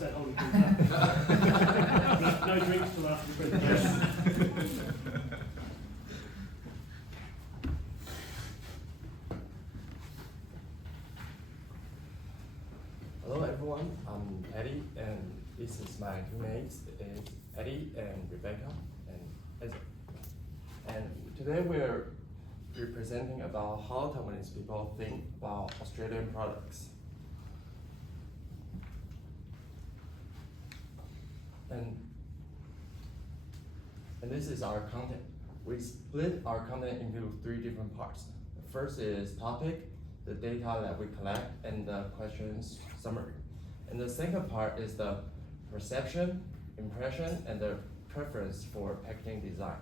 said holding things up. No drinks till after the presentation. Hello everyone, I'm Eddie, and this is my two mates, Eddie and Rebecca, and Ezra. And today we're representing about how Taiwanese people think about Australian products. And this is our content. We split our content into three different parts. The first is topic, the data that we collect, and the questions summary. And the second part is the perception, impression, and the preference for packaging design.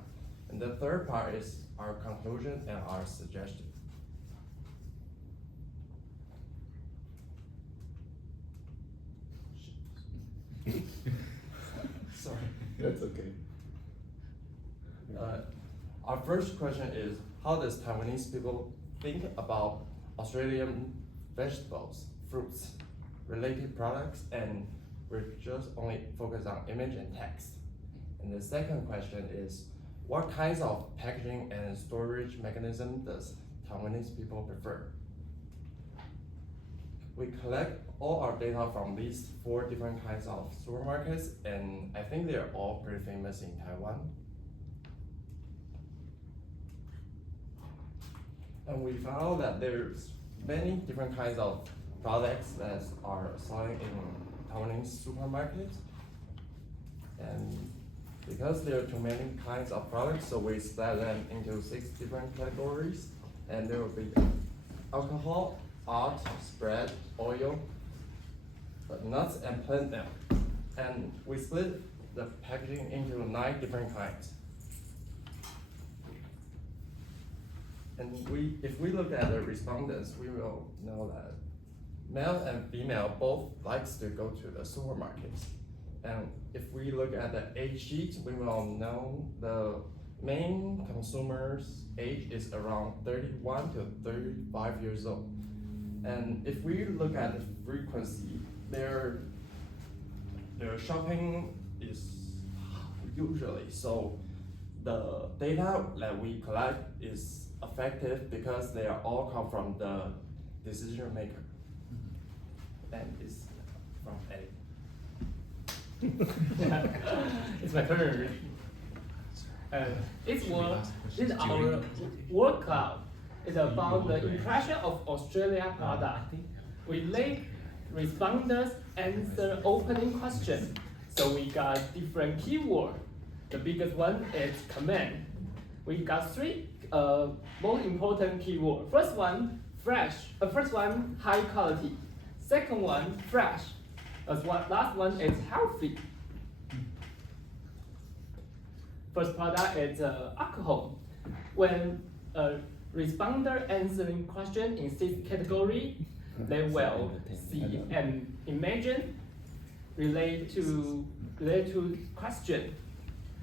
And the third part is our conclusion and our suggestion. Sorry. That's okay. Our first question is, how does Taiwanese people think about Australian vegetables, fruits, related products, and we're just only focused on image and text. And the second question is, what kinds of packaging and storage mechanism does Taiwanese people prefer? We collect all our data from these four different kinds of supermarkets, and I think they're all pretty famous in Taiwan. And we found that there's many different kinds of products that are selling in Taiwanese supermarkets. And because there are too many kinds of products, so we split them into 6 different categories. And there will be alcohol, art, spread, oil, nuts, and plant milk. And we split the packaging into 9 different kinds. And if we look at the respondents, we will know that male and female both likes to go to the supermarkets. And if we look at the age sheet, we will know the main consumer's age is around 31 to 35 years old. And if we look at the frequency, their shopping is usually, so the data that we collect is effective because they are all come from the decision maker. And it's from Eddie. It's my turn. This is our word cloud. It's about the impression of Australia product. We let responders answer opening question. So we got different keywords. The biggest one is command. We got 3 most important keywords. First one, fresh. First one, high quality. Second one, fresh. Last one is healthy. First product is alcohol. When a responder answering question in this category, they will see and imagine relate to question.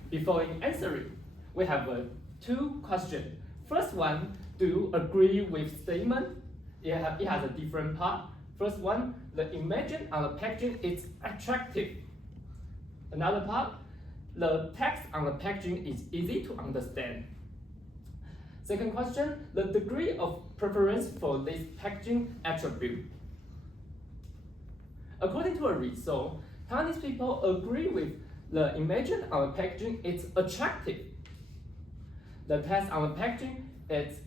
Before answering, we have 2 questions. First one, do you agree with statement? It has a different part. First one, the image on the packaging is attractive. Another part, the text on the packaging is easy to understand. Second question, the degree of preference for this packaging attribute. According to a result, Taiwanese people agree with the image on the packaging is attractive. The text on the packaging is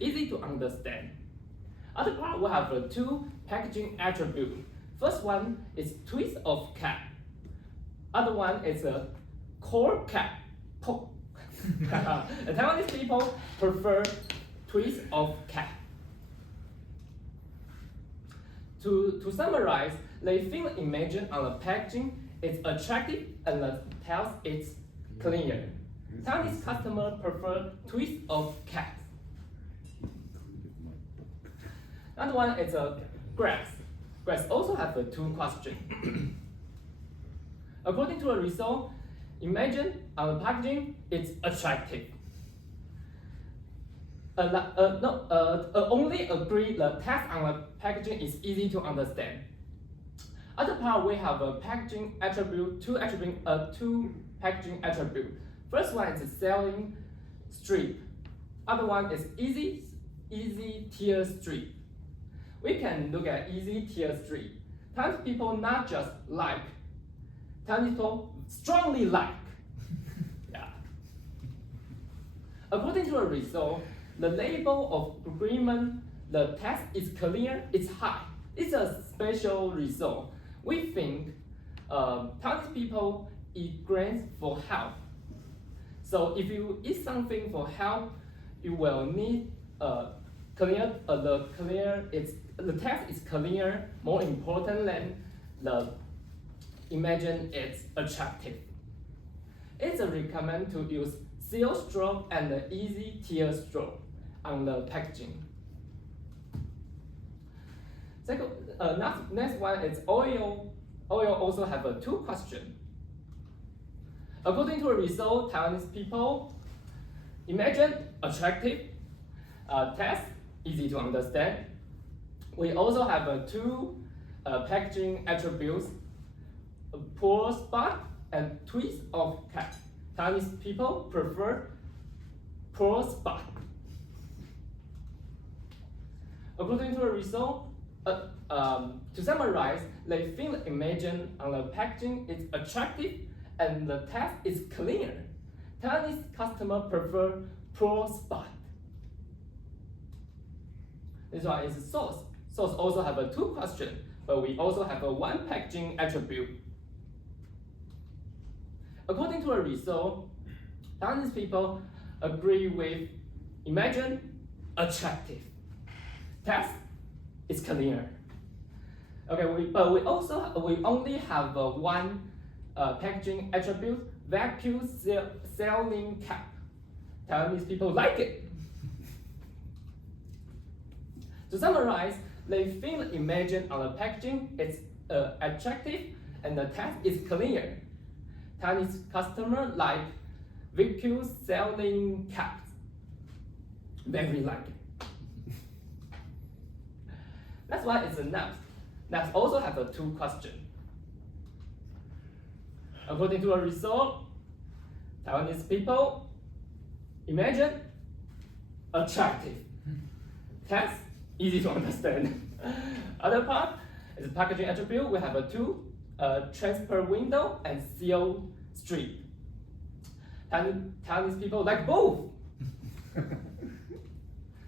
easy to understand. Other part, we have 2 packaging attributes. First one is twist of cap. Other one is a core cap. The Taiwanese people prefer twist of cap. To summarize, they think the image on the packaging is attractive and the text is clear. Taiwanese customers prefer twist of cap. Another one is a grass. Grass also have 2 questions. According to a result, imagine on the packaging it's attractive. Only agree the text on the packaging is easy to understand. Other part we have a packaging attribute, two packaging attribute. First one is selling strip. Other one is easy tier strip. We can look at easy tier strip. Times people not just like, times people strongly like. Yeah. According to a result, the label of agreement, the text is clear, it's high. It's a special result. We think townspeople eat grains for health. So if you eat something for health, you will need clear. The text is clear. More important than the imagine it's attractive. It's a recommend to use seal stroke and the easy tear stroke on the packaging. Second, next one is oil. Oil also have a two question. According to a result, Taiwanese people imagine attractive, text easy to understand. We also have two packaging attributes: poor spot and twist of cap. Taiwanese people prefer poor spot. According to a result, to summarize, they think the image on the packaging is attractive and the text is clear. Taiwanese customer prefer poor spot. This one is sauce. Sauce also have a two question, but we also have a one packaging attribute. According to a result, Taiwanese people agree with imagine attractive. Text is clear. Okay, but we only have one packaging attribute: vacuum sealing cap. Taiwanese people like it. To summarize, they think the image on the packaging is attractive and the text is clear. Taiwanese customer like vacuum sealing caps. Very like it. That's why it's a next. Next also have a two question. According to a result, Taiwanese people imagine attractive. Text easy to understand. Other part is packaging attribute. We have a two transparent window and seal strip. Taiwanese people like both.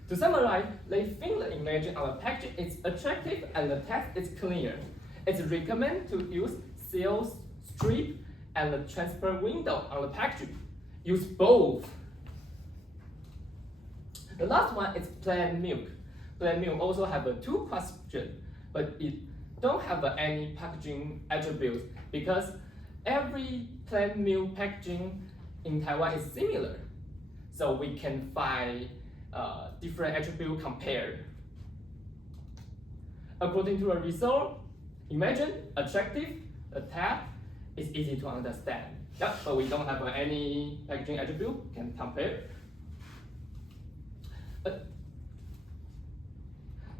To summarize, they think the image on the packaging is attractive and the text is clear. It's recommended to use seal strip and the transparent window on the packaging. Use both. The last one is plain milk. Plain milk also have a two question, but it don't have any packaging attributes because every plain milk packaging in Taiwan is similar. So we can find different attributes compared. According to a result, imagine attractive, the tab is easy to understand. Yep, but we don't have any packaging attribute, can compare.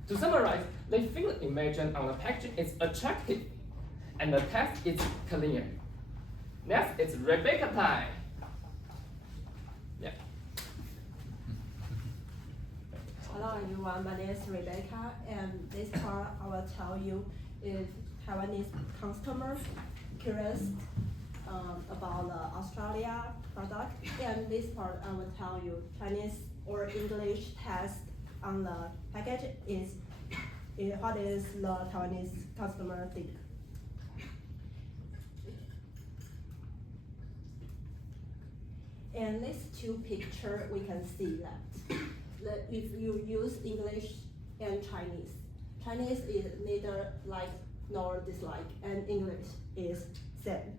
To summarize, they think the image on the packaging is attractive and the text is clear. Next, it's Rebecca time. Yeah. Hello everyone, my name is Rebecca, and this part I will tell you is Taiwanese customers curious about the Australia product, and this part I will tell you Chinese or English text on the package is what is the Taiwanese customer think. In these two pictures, we can see that if you use English and Chinese is neither like nor dislike, and English is same.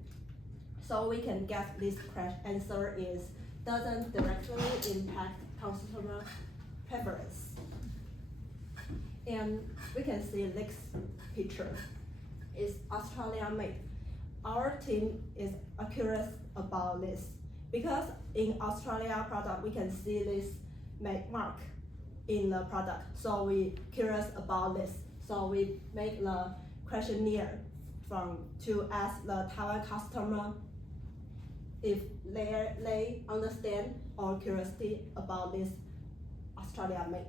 So we can guess this answer is doesn't directly impact customer preference. And we can see next picture is Australia made. Our team is curious about this because in Australia product we can see this mark in the product. So we curious about this. So we make the questionnaire to ask the Taiwan customer if they understand or curiosity about this Australia made.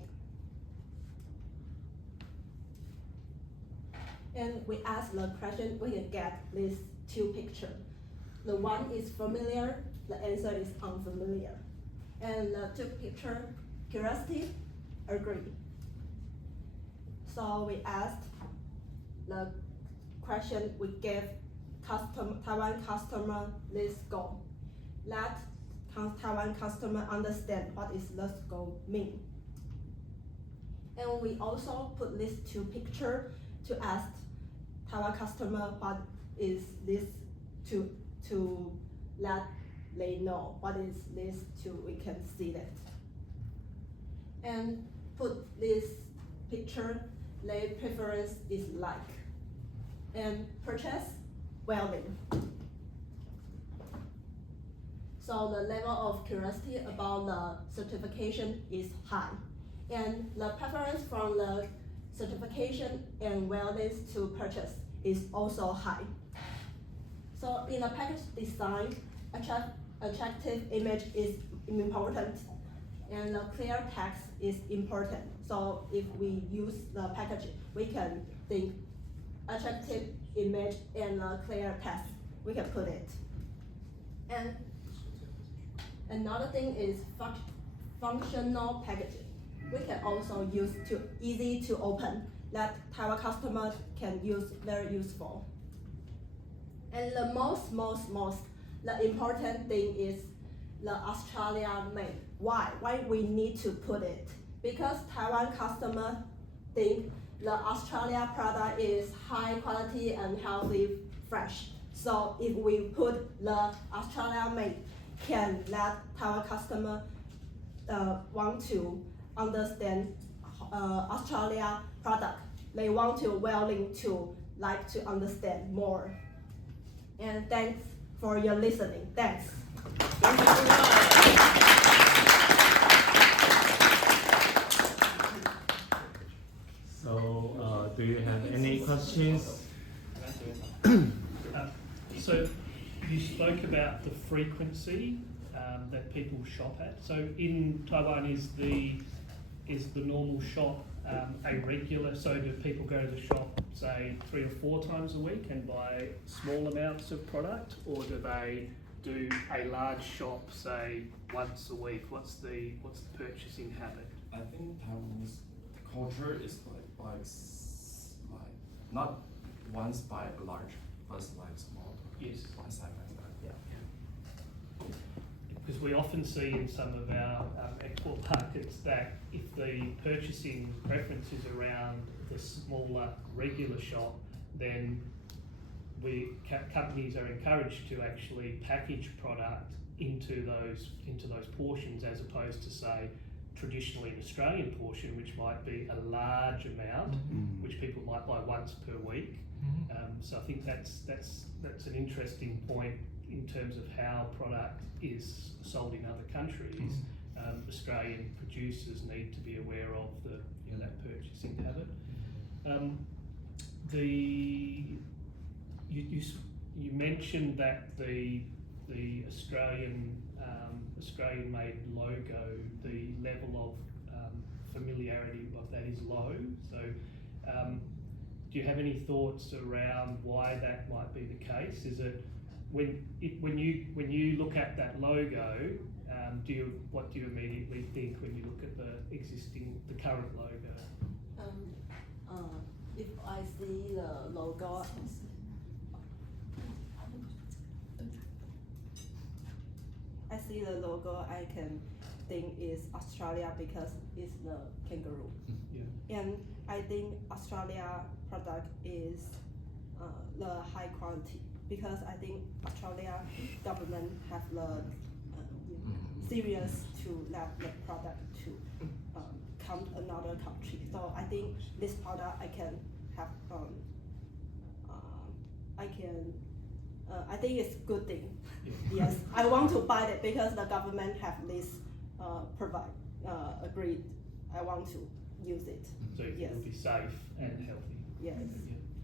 And we ask the question, we can get these two pictures. The one is familiar, the answer is unfamiliar. And the two picture, curiosity, agree. So we asked the question, we gave Taiwan customer this goal. Let Taiwan customer understand what is this goal mean. And we also put these two picture to ask Taiwan customer what is this to let they know what is this to we can see that. And put this picture their preference is like. And purchase welding. So the level of curiosity about the certification is high. And the preference from the certification and welding to purchase is also high. So in the package design, attractive image is important and the clear text is important. So if we use the package, we can think attractive image and a clear text, we can put it. And another thing is functional packaging. We can also use easy to open that Taiwan customers can use very useful. And the most the important thing is the Australia made. Why? Why we need to put it? Because Taiwan customers think the Australia product is high quality and healthy, fresh. So if we put the Australia made, can let Taiwan customer want to understand Australia product. They want to willing to like to understand more. And thanks for your listening. Thanks. Thank you very much. So, do you have any questions? So you spoke about the frequency that people shop at. So in Taiwan, is the normal shop a regular? So do people go to the shop, say 3 or 4 times a week and buy small amounts of product, or do they do a large shop, say once a week? What's the purchasing habit? I think Taiwanese culture is like not once buy large, but like small. Yes. One side like that. Yeah. Because we often see in some of our export markets that if the purchasing preference is around the smaller regular shop, then companies are encouraged to actually package product into those portions, as opposed to, say, traditionally an Australian portion, which might be a large amount, which people might buy once per week. So I think that's an interesting point in terms of how product is sold in other countries. Australian producers need to be aware of that purchasing habit. You mentioned that the Australian made logo, the level of familiarity of that is low. So do you have any thoughts around why that might be the case? Is it when you look at that logo, what do you immediately think when you look at the current logo? If I see the logo, I can think it's Australia because it's the kangaroo. Yeah. And I think Australia product is the high quality, because I think Australia government have the serious to let the product to come to another country. So I think this product I can have I think it's good thing. Yes, I want to buy it because the government have this agreed. I want to use it. So Yes. it will be safe and healthy. Yes,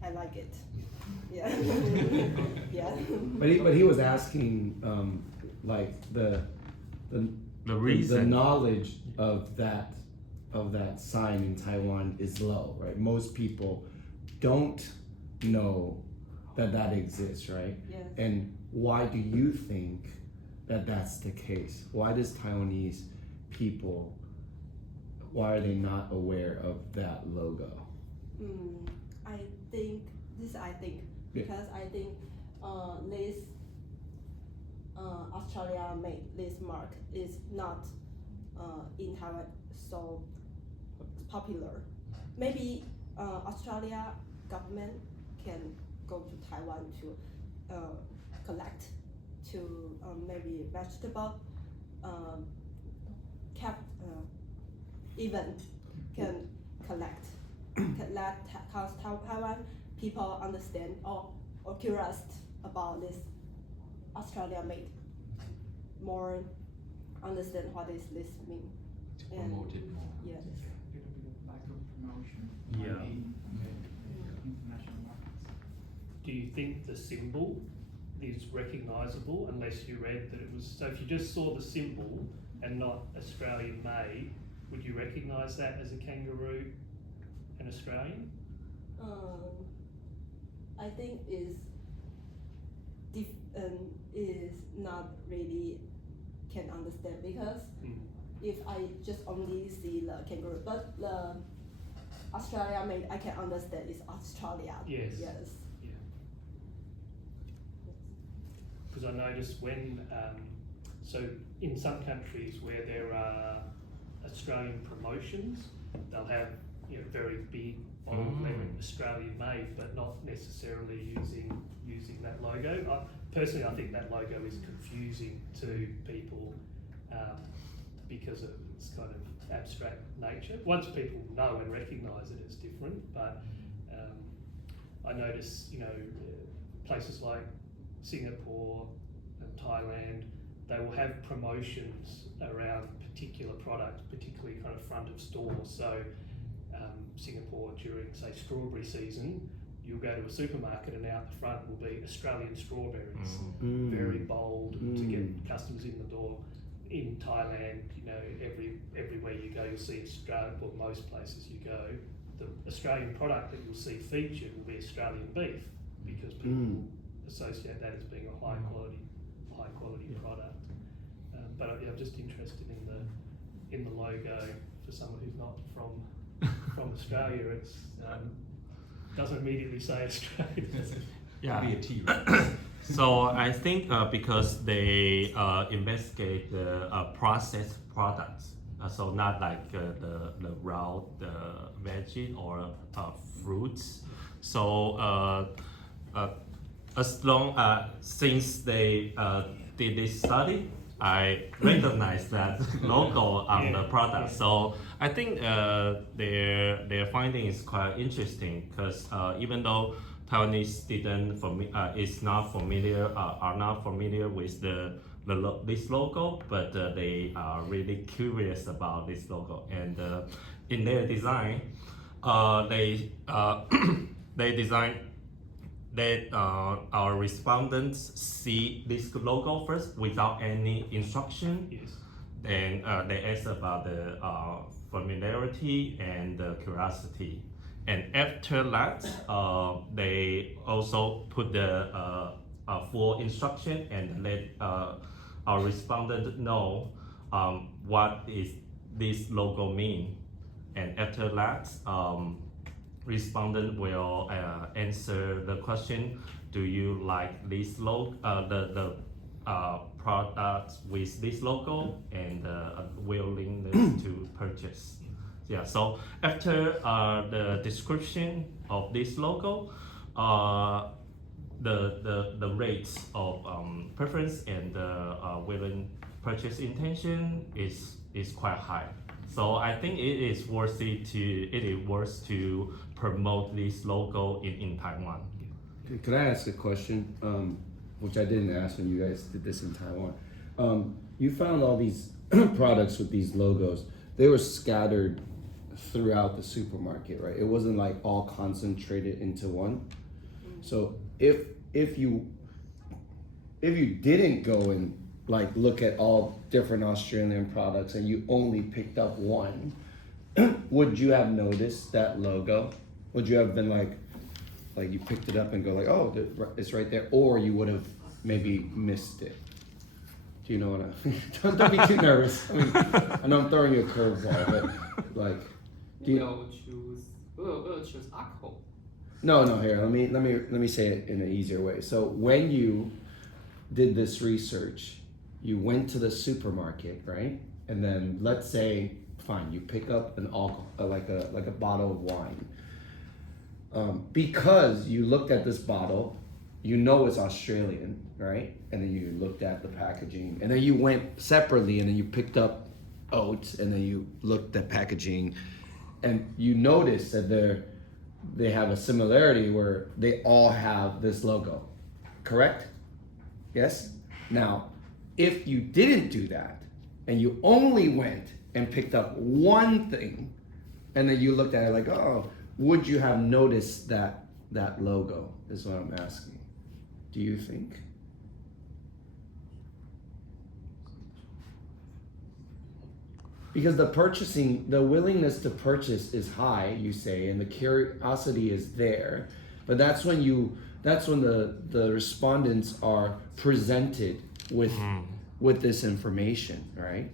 I like it. Yeah. Yeah. But he was asking like the reason. the knowledge of that sign in Taiwan is low, right? Most people don't know that exists, right? Yes. And why do you think that that's the case? Why does Taiwanese people, why are they not aware of that logo? I think because I think this Australia made this mark is not in Taiwan so popular. Maybe Australia government can go to Taiwan to collect to maybe vegetable even can collect cause Taiwan people understand or curious about this Australia made more understand what is this mean. To promote it more. Yes. Lack of promotion. Yeah. In international markets. Do you think the symbol is recognisable unless you read that it was? So if you just saw the symbol and not Australian made, would you recognise that as a kangaroo and Australian? I think is not really can understand because if I just only see the kangaroo, but the Australia made, I can understand it's Australia. Yes. Yes. Because I noticed when, so in some countries where there are Australian promotions, they'll have very big bold lettering Australian made, but not necessarily using that logo. Personally, I think that logo is confusing to people because of its kind of abstract nature. Once people know and recognise it, it's different. But I notice, places like Singapore and Thailand, they will have promotions around particular products, particularly kind of front of store. So Singapore during, say, strawberry season, you'll go to a supermarket and out the front will be Australian strawberries, very bold to get customers in the door. In Thailand, everywhere you go, you'll see Australia, or most places you go, the Australian product that you'll see featured will be Australian beef because people associate that as being a high quality product. But I'm just interested in the logo for someone who's not from Australia. It's doesn't immediately say Australia. Yeah. Be a T-Rex. So I think because they investigate the processed products, so not like the raw veggie or fruits. So as long since they did this study, I recognize that logo on the product. So I think their finding is quite interesting because even though Taiwanese are not familiar with this logo, but they are really curious about this logo. And in their design, they design that our respondents see this logo first without any instruction. Yes. Then they ask about the familiarity and curiosity. And after that, they also put the full instruction and let our respondent know what is this logo mean. And after that, respondent will answer the question: do you like this logo, the product with this logo, and willingness to purchase? Yeah. So after the description of this logo, the rates of preference and willing purchase intention is quite high. So I think it is worth to promote this logo in Taiwan. Could I ask a question, which I didn't ask when you guys did this in Taiwan? You found all these products with these logos. They were scattered throughout the supermarket, right? It wasn't like all concentrated into one. So if you didn't go and like look at all different Australian products and you only picked up one, would you have noticed that logo? Would you have been like you picked it up and go like, oh, it's right there, or you would have maybe missed it? Do you know what I? Don't be too nervous. I mean, I know I'm throwing you a curveball, but like, do you? We'll choose alcohol. No. Here, let me say it in an easier way. So when you did this research, you went to the supermarket, right? And then let's say, fine, you pick up an alcohol, like a bottle of wine. Because you looked at this bottle, you know it's Australian, right? And then you looked at the packaging, and then you went separately, and then you picked up oats, and then you looked at packaging, and you noticed that they have a similarity where they all have this logo, correct? Yes? Now, if you didn't do that, and you only went and picked up one thing, and then you looked at it like, oh, would you have noticed that logo, is what I'm asking. Do you think? Because the willingness to purchase is high, you say, and the curiosity is there, but that's when the respondents are presented with this information, right?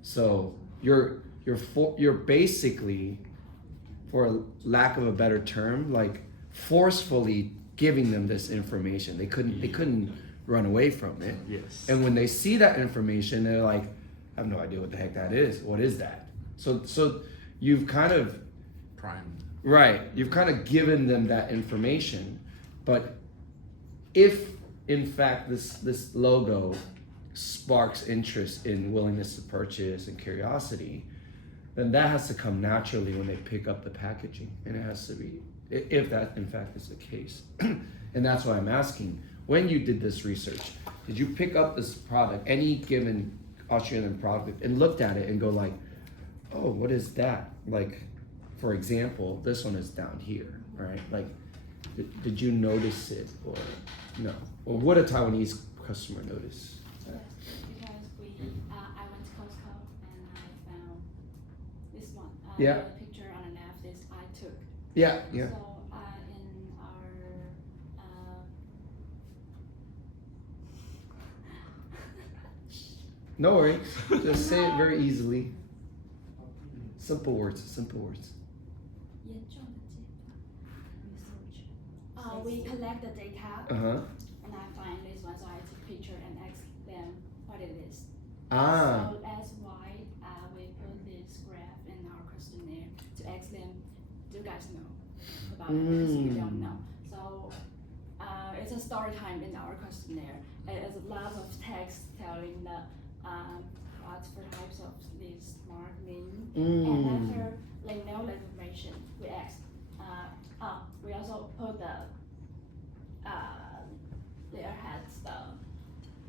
So you're basically, for lack of a better term, like forcefully giving them this information. They couldn't run away from it. Yes. And when they see that information, they're like, I have no idea what the heck that is. What is that? So you've kind of Prime. right. You've kind of given them that information, but if in fact this logo sparks interest in willingness to purchase and curiosity, then that has to come naturally when they pick up the packaging, and it has to be, if that in fact is the case. And that's why I'm asking, when you did this research, did you pick up this product, any given Australian product, and looked at it and go like, oh, what is that? Like, for example, this one is down here, right? Like, did you notice it, or no? Or would a Taiwanese customer notice? Yes, because I went to Costco and I found this one. Yeah. The picture on the left is I took. Yeah. So in our No worries. Just say it very easily. Simple words. Simple words. 严重的结果 research. We collect the data and I find this one, so I took a picture and asked them what it is. Ah. So that's why we put this graph in our questionnaire to ask them, do you guys know about it? Because we don't know. So it's a story time in our questionnaire. It's a lot of text telling the what for types of this mark mean. And after they know the information, we asked. We also put the there has the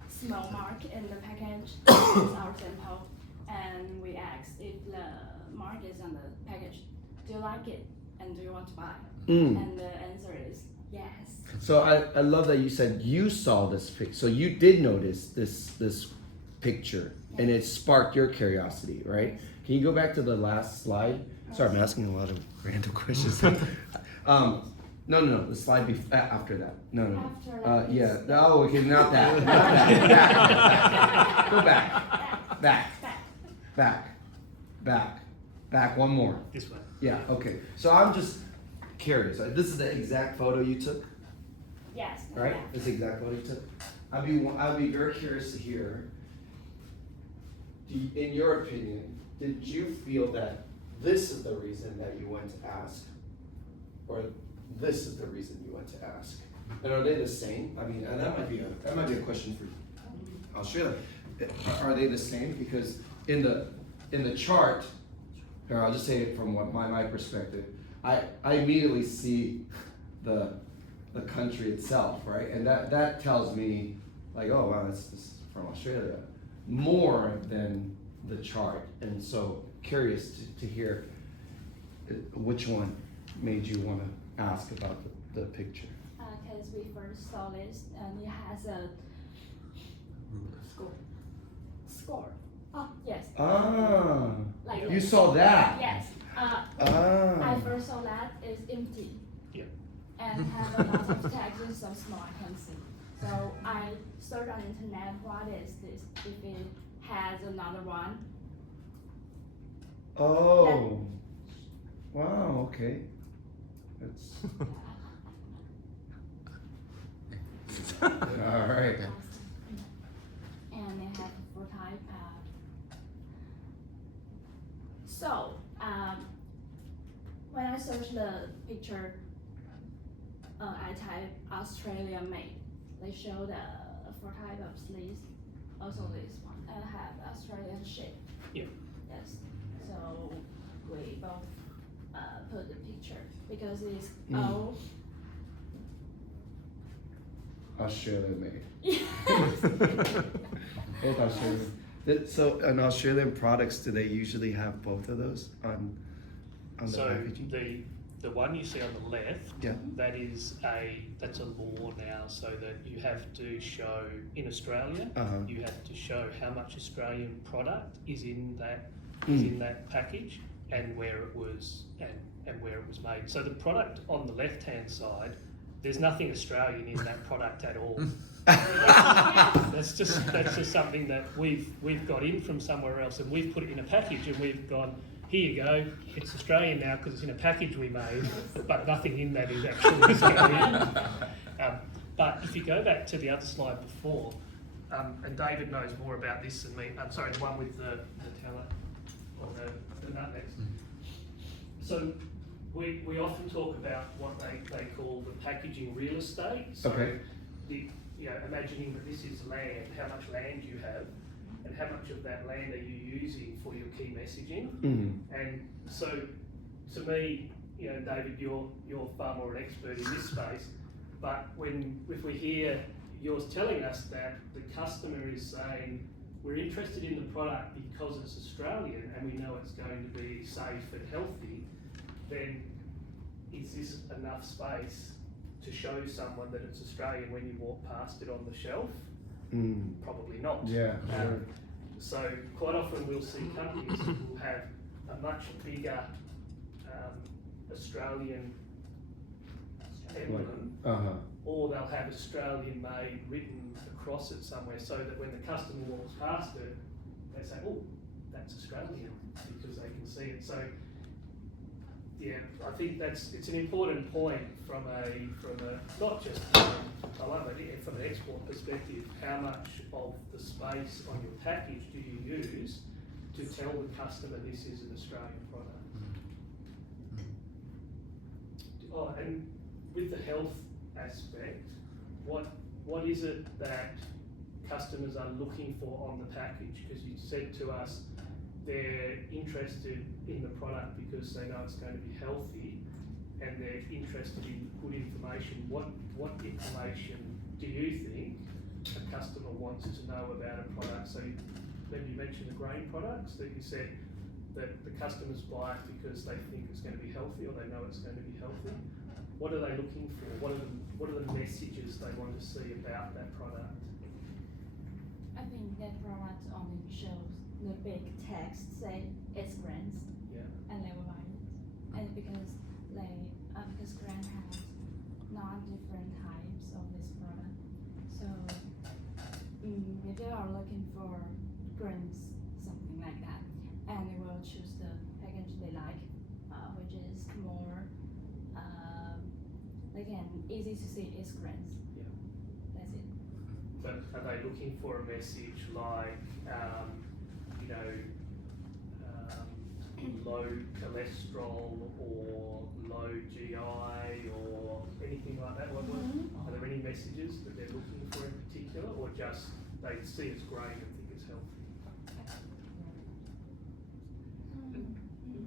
small mark in the package. It's our sample, and we asked if the mark is on the package. Do you like it, and do you want to buy? And the answer is yes. So I love that you said you saw this picture. So you did notice this picture, and it sparked your curiosity, right? Can you go back to the last slide? Sorry, I'm asking a lot of random questions. No, the slide after that. No. After that Yeah. is- No, okay, not that. Not that. Go back. One more. This way. Yeah. Okay. So I'm just curious. This is the exact photo you took, Yes. right? This is the exact photo you took. I'd be very curious to hear. In your opinion, did you feel that this is the reason that you went to ask, or this is the reason you went to ask? And are they the same? I mean, and that might be a question for Australia. Are they the same? Because in the chart, or I'll just say it from my perspective, I immediately see the country itself, right? And that tells me like, oh wow, this is from Australia, more than the chart. And so curious to hear which one made you want to ask about the picture. Because because we first saw this and it has a score. Oh, yes. Ah, Like you this. saw that? Yes. I Ah, first saw that it's empty. Yep. And have a lot of texts so small I can see. So I searched on internet what is this if it has another one. oh, wow, okay. That's, all right. And they have four type. So when I search the picture, I type Australia made. They show the four type of sleeves. Also this one have Australian shape. Yep. Yes. So we both put the picture because it's Mm. all. Australia made. Yes. Both Australian. So, in Australian products, do they usually have both of those on the So packaging? the one you see on the left, Yeah. that's a law now, so that you have to show in Australia, Uh-huh. you have to show how much Australian product is in that package and where it was and where it was made. So the product on the left hand side, there's nothing Australian in that product at all. That's just something that we've got in from somewhere else, and we've put it in a package, and we've gone, here you go, it's Australian now because it's in a package we made, but nothing in that is actually Australian. But if you go back to the other slide before, and David knows more about this than me. I'm sorry, the one with the teller or the nut next. So we often talk about what they call the packaging real estate. So Okay. imagining that this is land, how much land you have, and how much of that land are you using for your key messaging. Mm-hmm. And so, to me, David, you're far more an expert in this space. But if we hear yours telling us that the customer is saying we're interested in the product because it's Australian and we know it's going to be safe and healthy, then is this enough space to show someone that it's Australian when you walk past it on the shelf? Mm. Probably not. Yeah, sure. So quite often we'll see companies who will have a much bigger Australian emblem, Uh-huh. or they'll have Australian made written across it somewhere, so that when the customer walks past it, they say, oh, that's Australian, because they can see it. So yeah, I think it's an important point from a not just from an export perspective. How much of the space on your package do you use to tell the customer this is an Australian product? Oh, and with the health aspect, what is it that customers are looking for on the package? Because you said to us they're interested in the product because they know it's going to be healthy, and they're interested in good information. What information do you think a customer wants to know about a product? So when you mentioned the grain products, that you said that the customers buy it because they think it's going to be healthy or they know it's going to be healthy. What are they looking for? What are the messages they want to see about that product? I think that product only shows the big text say it's grains, Yeah. and they will buy it. And because grain has not different types of this product, so if they are looking for grains, something like that, and they will choose the package they like, which is more again easy to see it's grains. Yeah. That's it. But are they looking for a message like, low cholesterol or low GI or anything like that? Are there any messages that they're looking for in particular, or just they see it's grain and think it's healthy?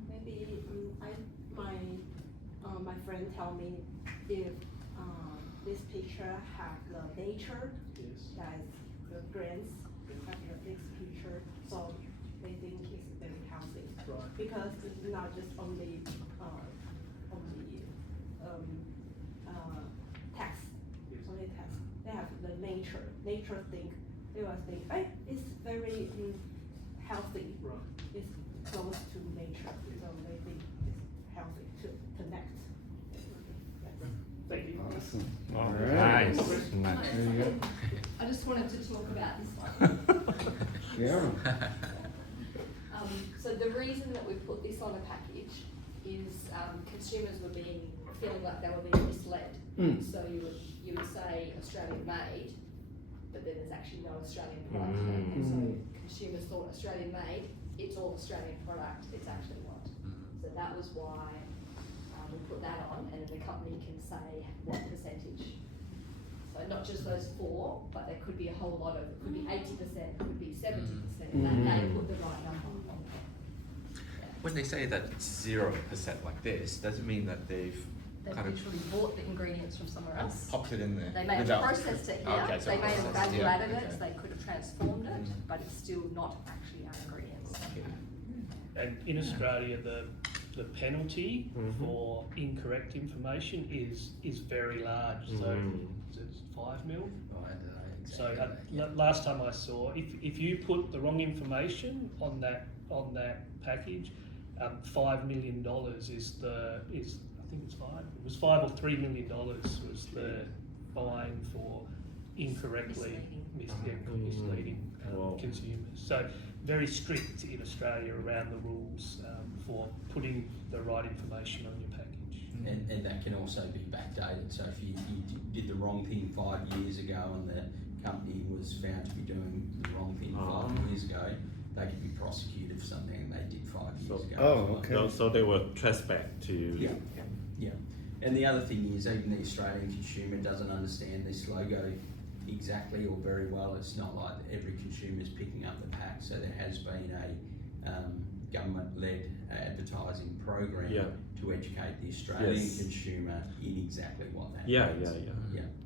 Maybe my friend tell me if this picture have the nature, Yes. that the grains have this picture, so they think it's very healthy. Right. Because it's not just only text, nature thing. They will think, hey, it's very healthy. Right. It's close to nature, so they think it's healthy to connect. Thank you. Awesome. Oh, Alright. nice. Nice. There you go. I just wanted to talk about this one. Yeah. So the reason that we put this on a package is consumers were feeling like they were being misled. Mm. So you would say Australian made, but then there's actually no Australian product in it. And so consumers thought Australian made, it's all Australian product, it's actually not. So that was why we put that on, and then the company can say what percentage. So not just those 4, but there could be a whole lot of, it could be 80%, it could be 70%, and that they put the right number on there. When they say that it's 0% like this, doesn't mean that they've They've kind of literally bought the ingredients from somewhere else. popped it in there. They may have without- processed it here, Okay, so they may have processed, value yeah, added it, okay. they could have transformed it, but it's still not actually our ingredients. And in Australia, the penalty Mhm. for incorrect information is very large. So it's 5 mil. So last time I saw, if you put the wrong information on that package, $5 million is I think it's 5. It was 5 or $3 million was the fine for incorrectly misleading Wow. consumers. So very strict in Australia around the rules for putting the right information on your package. And that can also be backdated. So if you did the wrong thing 5 years ago and the company was found to be doing the wrong thing 5 years ago, they could be prosecuted for something they did 5 years ago. Oh, okay. So they will trace back to. Yeah. And the other thing is, even the Australian consumer doesn't understand this logo exactly or very well. It's not like every consumer is picking up the pack. So there has been a government-led advertising program to educate the Australian consumer in exactly what that means.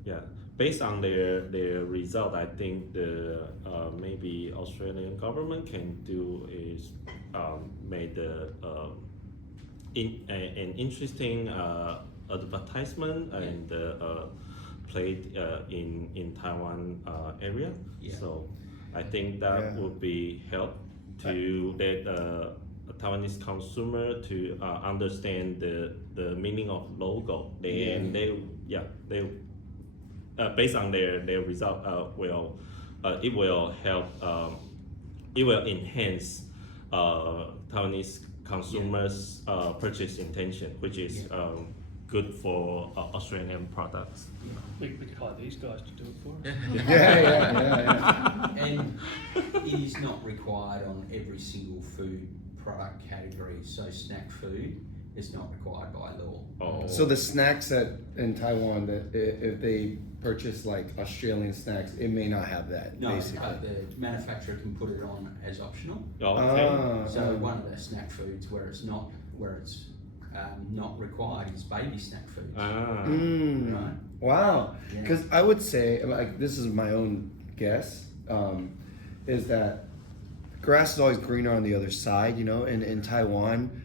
Yeah. Based on their result, I think the maybe Australian government can do is made an interesting advertisement and played in Taiwan area. Yeah. So I think that would be help to that Taiwanese consumer to understand the meaning of logo. They based on their result it will help it will enhance Taiwanese consumers purchase intention, which is good for Australian products. We could hire these guys to do it for us. Yeah. And it is not required on every single food product category. So snack food is not required by law. Oh. So the snacks in Taiwan, that if they purchase like Australian snacks, it may not have that. No, basically. but the manufacturer can put it on as optional. Okay. So one of the snack foods where it's not required is baby snack foods. Right? Wow. Yeah. Because I would say, like, this is my own guess, is that grass is always greener on the other side. You know, in Taiwan.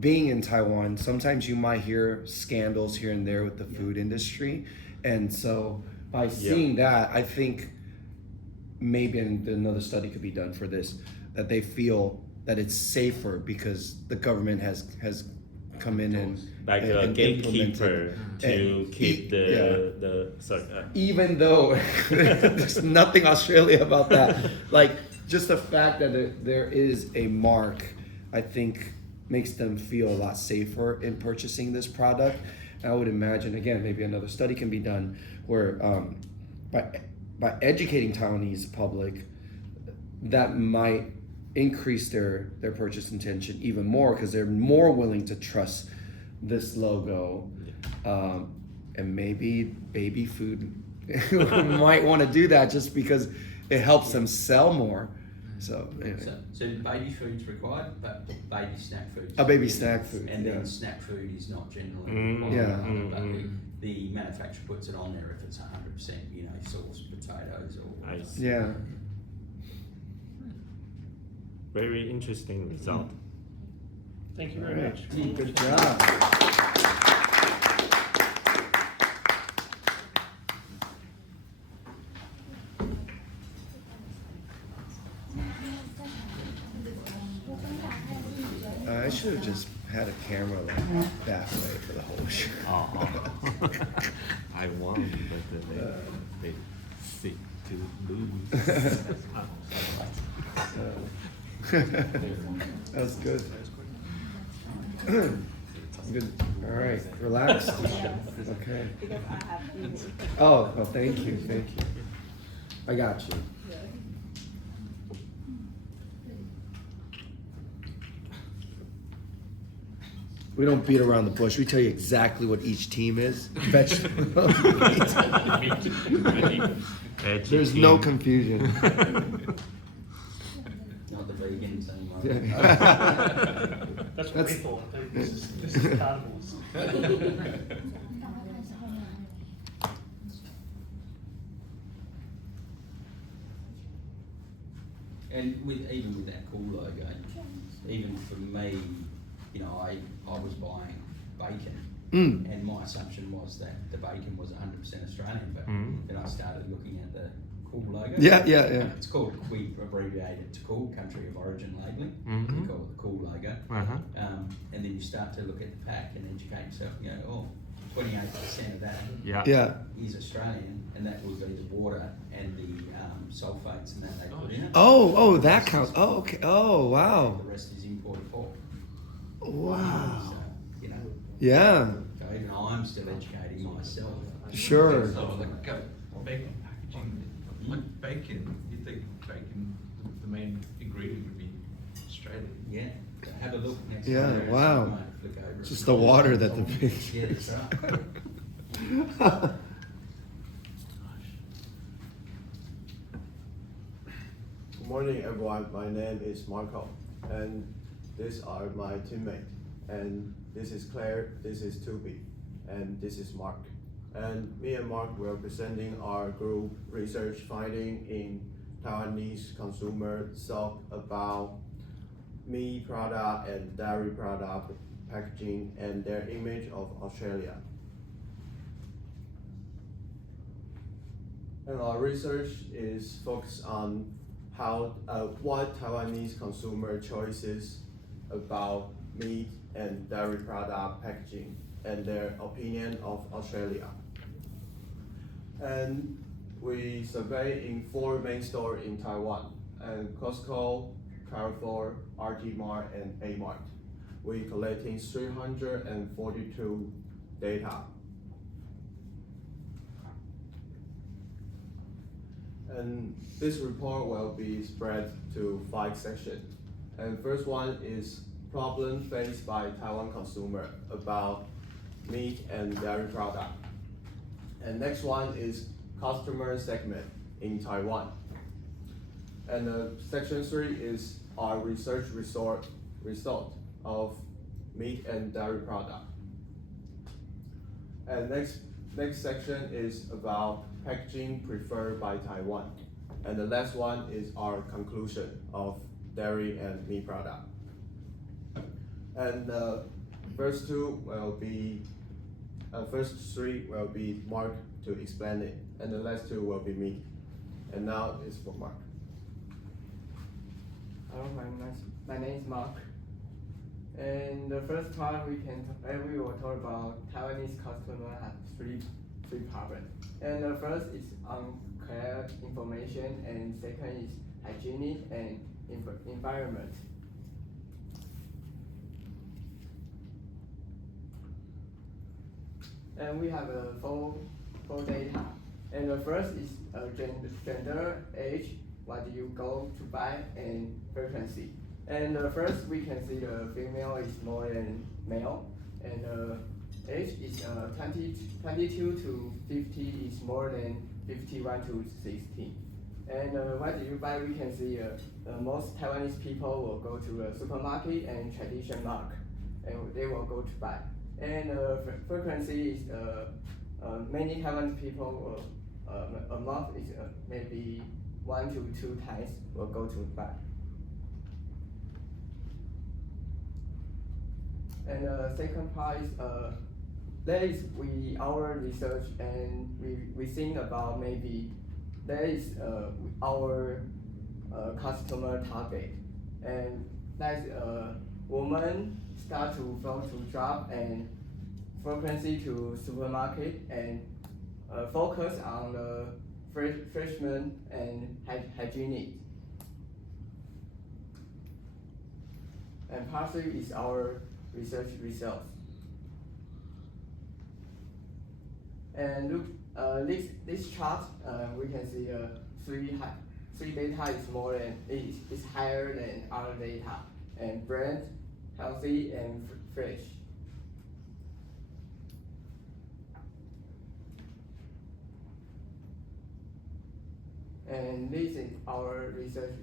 Being in Taiwan, sometimes you might hear scandals here and there with the food industry. And so by seeing that, I think maybe another study could be done for this, that they feel that it's safer because the government has come in and like a gatekeeper to keep the even though there's nothing Australia about that. Like just the fact that there is a mark, I think makes them feel a lot safer in purchasing this product. I would imagine, again, maybe another study can be done where by educating Taiwanese public, that might increase their purchase intention even more because they're more willing to trust this logo. And maybe baby food might want to do that just because it helps them sell more. So, anyway. So baby food's required, but baby snack food. A baby snack food, And then yeah. snack food is not generally required. But the manufacturer puts it on there if it's 100%, sourced potatoes or. I see. Yeah. Very interesting result. Thank you very much. Good job. should have just had a camera like that way for the whole show. I won, but they seek to lose. That's good. Good. All right. Relax. Okay. Because I have Oh, well, thank you. Thank you. I got you. We don't beat around the bush. We tell you exactly what each team is. Vegetable. There's no confusion. Not the vegan team. That's what we thought. This is carnivals. And even with that cool logo, even for me, you know, I was buying bacon, and my assumption was that the bacon was 100% Australian, but then I started looking at the cool logo. Yeah. It's called QUIB, abbreviated to cool, country of origin labelling. We call it the cool logo. And then you start to look at the pack and educate yourself and go, oh, 28% of that is Australian, and that would be the water and the sulfates and that they put in it. Oh, that counts. Oh, okay. Oh, wow. The rest is imported pork. Wow. So, you know, Yeah. so even I'm still educating myself. Sure. So like bacon packaging, like bacon, you think bacon, the main ingredient would be Australian? Yeah. So have a look next Yeah, time. wow. You might flick over It's it. just the water that the fish. Yeah, that's right. Good morning, everyone. My name is Marco, and these are my teammates. And this is Claire, this is Tubi, and this is Mark. And me and Mark were presenting our group research finding in Taiwanese consumer talk about meat product and dairy product packaging and their image of Australia. And our research is focused on how what Taiwanese consumer choices about meat and dairy product packaging and their opinion of Australia. And we surveyed in 4 main stores in Taiwan, and Costco, Carrefour, RT Mart, and A Mart. We collecting 342 data. And this report will be spread to 5 sections. And first one is problem faced by Taiwan consumer about meat and dairy product. And next one is customer segment in Taiwan. And section 3 is our research result of meat and dairy product. And next section is about packaging preferred by Taiwan. And the last one is our conclusion of dairy and meat product. And the first 3 will be Mark to explain it, and the last 2 will be me. And now it's for Mark. Hello, my name is Mark. And the first part we will talk about Taiwanese customer have three problems. And the first is unclear information, and second is hygienic and environment. And we have four data. And the first is gender, age, what do you go to buy, and frequency. And first we can see the female is more than male, and age is 22 to 50 is more than 51 to 60. And what do you buy? We can see most Taiwanese people will go to a supermarket and tradition mark, and they will go to buy. And frequency is many Taiwanese people will, a month is maybe 1 to 2 times will go to buy. And second part is there is our research, and we think about maybe there is our customer target, and that's women start to flow to drop and frequency to supermarket and focus on the freshman and hygienic. And part 3 is our research results. And look, this chart, we can see three data is higher than other data, and brand, healthy, and fresh. And this is our research.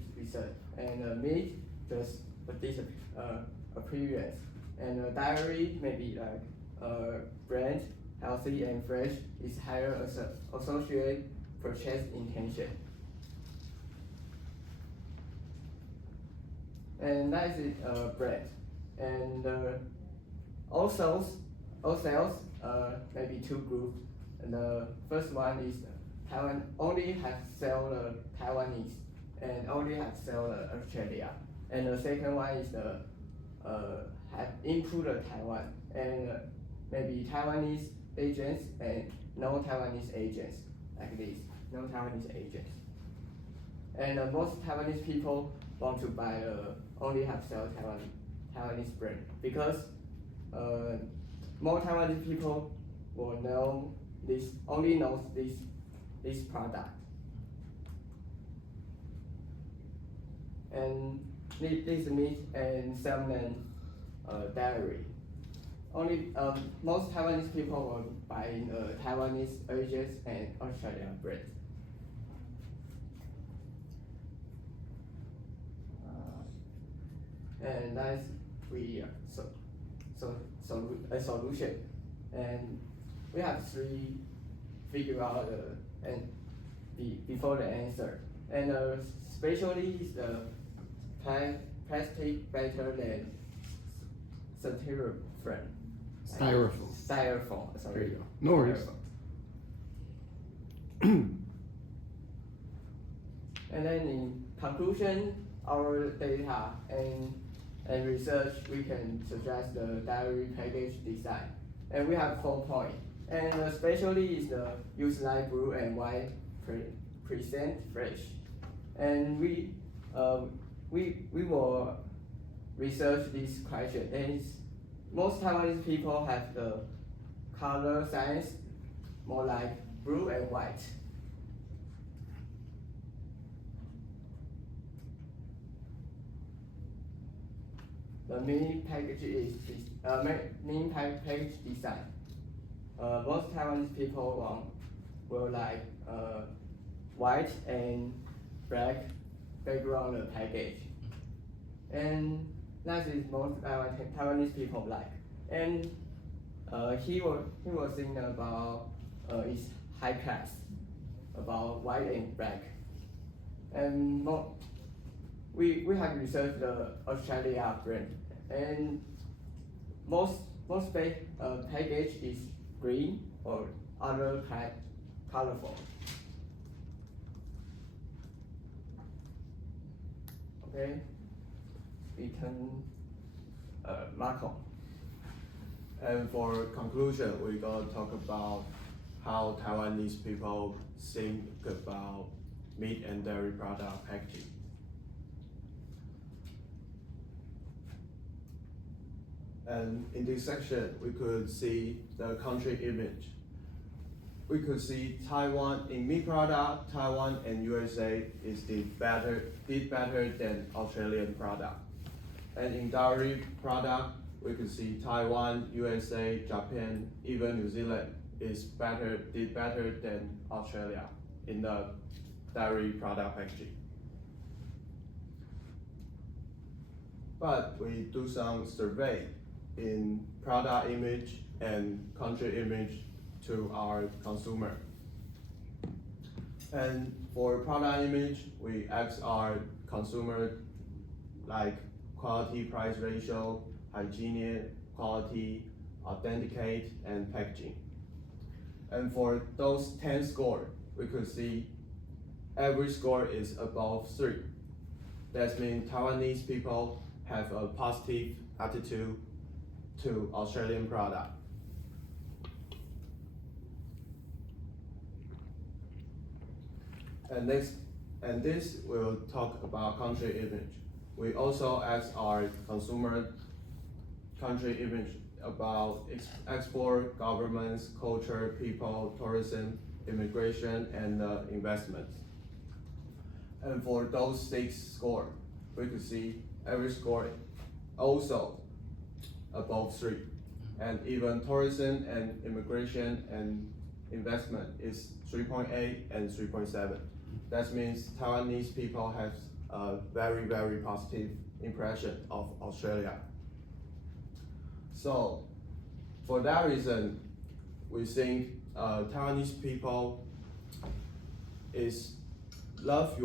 And meat just appearance. And dairy maybe like brand, healthy, and fresh is higher associated purchase intention. And that is bread. And all sales maybe 2 groups. And the first one is Taiwan only have sell the Taiwanese and only have sell the Australia. And the second one is the have import the Taiwan and maybe Taiwanese agents and no Taiwanese agents like this, no Taiwanese agents. And most Taiwanese people want to buy only have sell Taiwanese brand because more Taiwanese people will know this only knows this product. And this meat and salmon dairy. Only most Taiwanese people will buy Taiwanese agents and Australian bread. And that's a solution. And we have 3 figure out and before the answer. And especially is the plastic better than styrofoam. Sorry. There you go. No worries. And then in conclusion, our data and research, we can suggest the dairy package design. And we have 4 points. And especially is the use light blue and white present fresh. And we will research this question. And most Taiwanese people have the color science more like blue and white. The main package is package design. Most Taiwanese people will like white and black background package, and that is most Taiwanese people like. And he was thinking about his high class, about white and black, and we have researched the Australia brand, and most package is green or other colorful. Okay, we can Marco. And for conclusion, we're gonna talk about how Taiwanese people think about meat and dairy product packaging. And in this section, we could see the country image. We could see Taiwan in meat product, Taiwan and USA did better than Australian product. And in dairy product, we could see Taiwan, USA, Japan, even New Zealand did better than Australia in the dairy product packaging. But we do some survey in product image and country image to our consumer. And for product image, we ask our consumer like quality price ratio, hygiene, quality, authenticate, and packaging. And for those 10 score, we could see every score is above 3. That means Taiwanese people have a positive attitude to Australian product. And this will talk about country image. We also ask our consumer country image about export, governments, culture, people, tourism, immigration, and investment. And for those 6 scores, we could see every score also above 3. And even tourism and immigration and investment is 3.8 and 3.7. That means Taiwanese people have a very, very positive impression of Australia. So for that reason, we think Taiwanese people love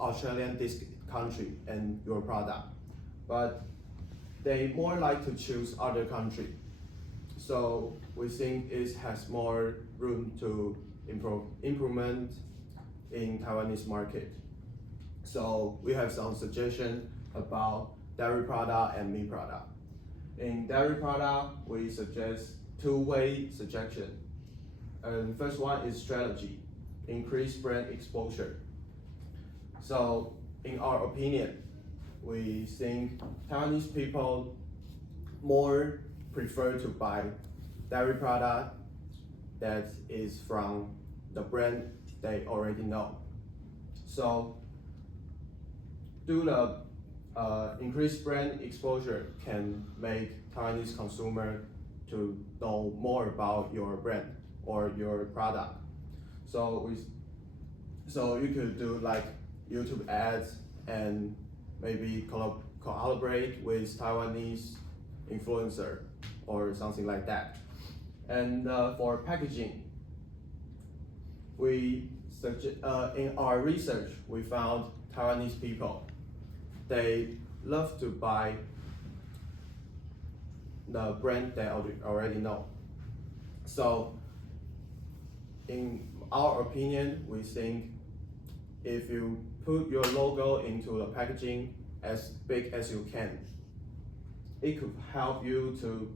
Australian this country and your product, but they more like to choose other country. So we think it has more room to improvement in Taiwanese market. So we have some suggestion about dairy product and meat product. In dairy product, we suggest 2-way suggestion. And first one is strategy, increase brand exposure. So in our opinion, we think Taiwanese people more prefer to buy dairy product that is from the brand they already know. So do the increased brand exposure can make Taiwanese consumer to know more about your brand or your product. So you could do like YouTube ads and maybe collaborate with Taiwanese influencer or something like that. And for packaging, in our research, we found Taiwanese people, they love to buy the brand they already know. So in our opinion, we think if you put your logo into the packaging as big as you can, it could help you to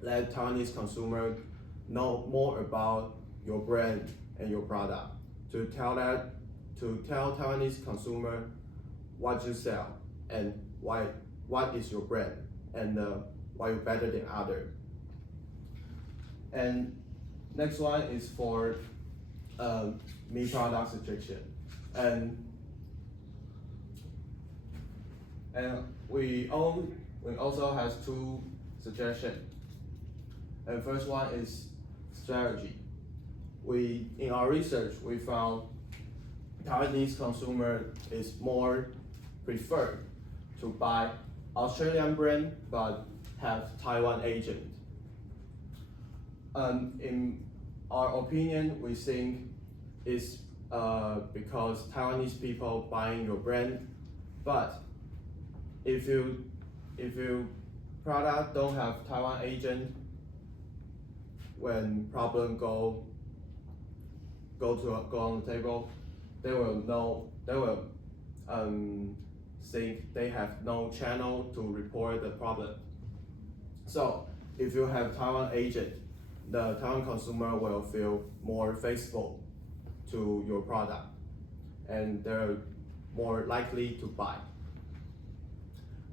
let Taiwanese consumer know more about your brand and your product. To tell Taiwanese consumer what you sell and what is your brand and why you're better than other. And next one is for meat product suggestion. And we also have 2 suggestions. And first one is strategy. In our research, we found Taiwanese consumer is more preferred to buy Australian brand but have Taiwan agent. In our opinion, we think it's because Taiwanese people buying your brand, but if your product don't have Taiwan agent, when problem go on the table, they will think they have no channel to report the problem. So if you have Taiwan agent, the Taiwan consumer will feel more faithful to your product and they're more likely to buy.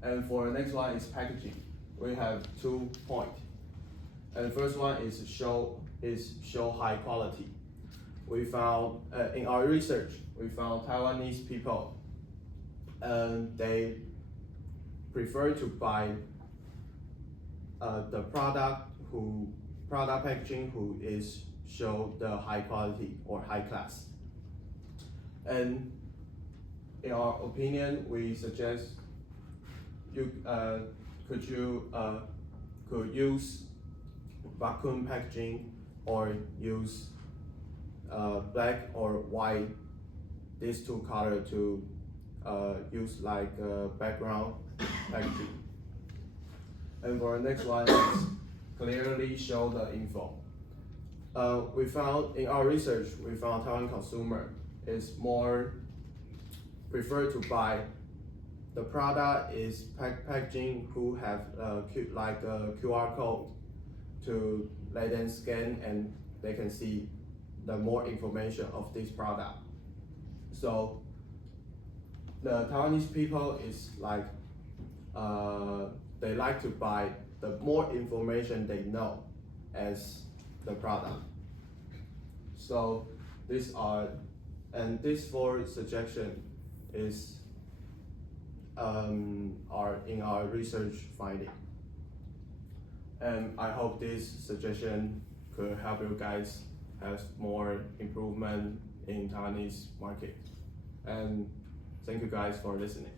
And for the next one is packaging. We have 2 points. And first one is show high quality. We found in our research, we found Taiwanese people they prefer to buy the product packaging who is show the high quality or high class. And in our opinion, we suggest you could use vacuum packaging or use black or white, these 2 colors to use like background packaging. And for the next one is clearly show the info. We found in our research, we found Taiwan consumer is more prefer to buy the product is packaging who have like a QR code to let them scan and they can see the more information of this product. So the Taiwanese people is like they like to buy the more information they know as the product. So these four suggestions is are in our research finding. And I hope this suggestion could help you guys have more improvement in Taiwanese market. And thank you guys for listening.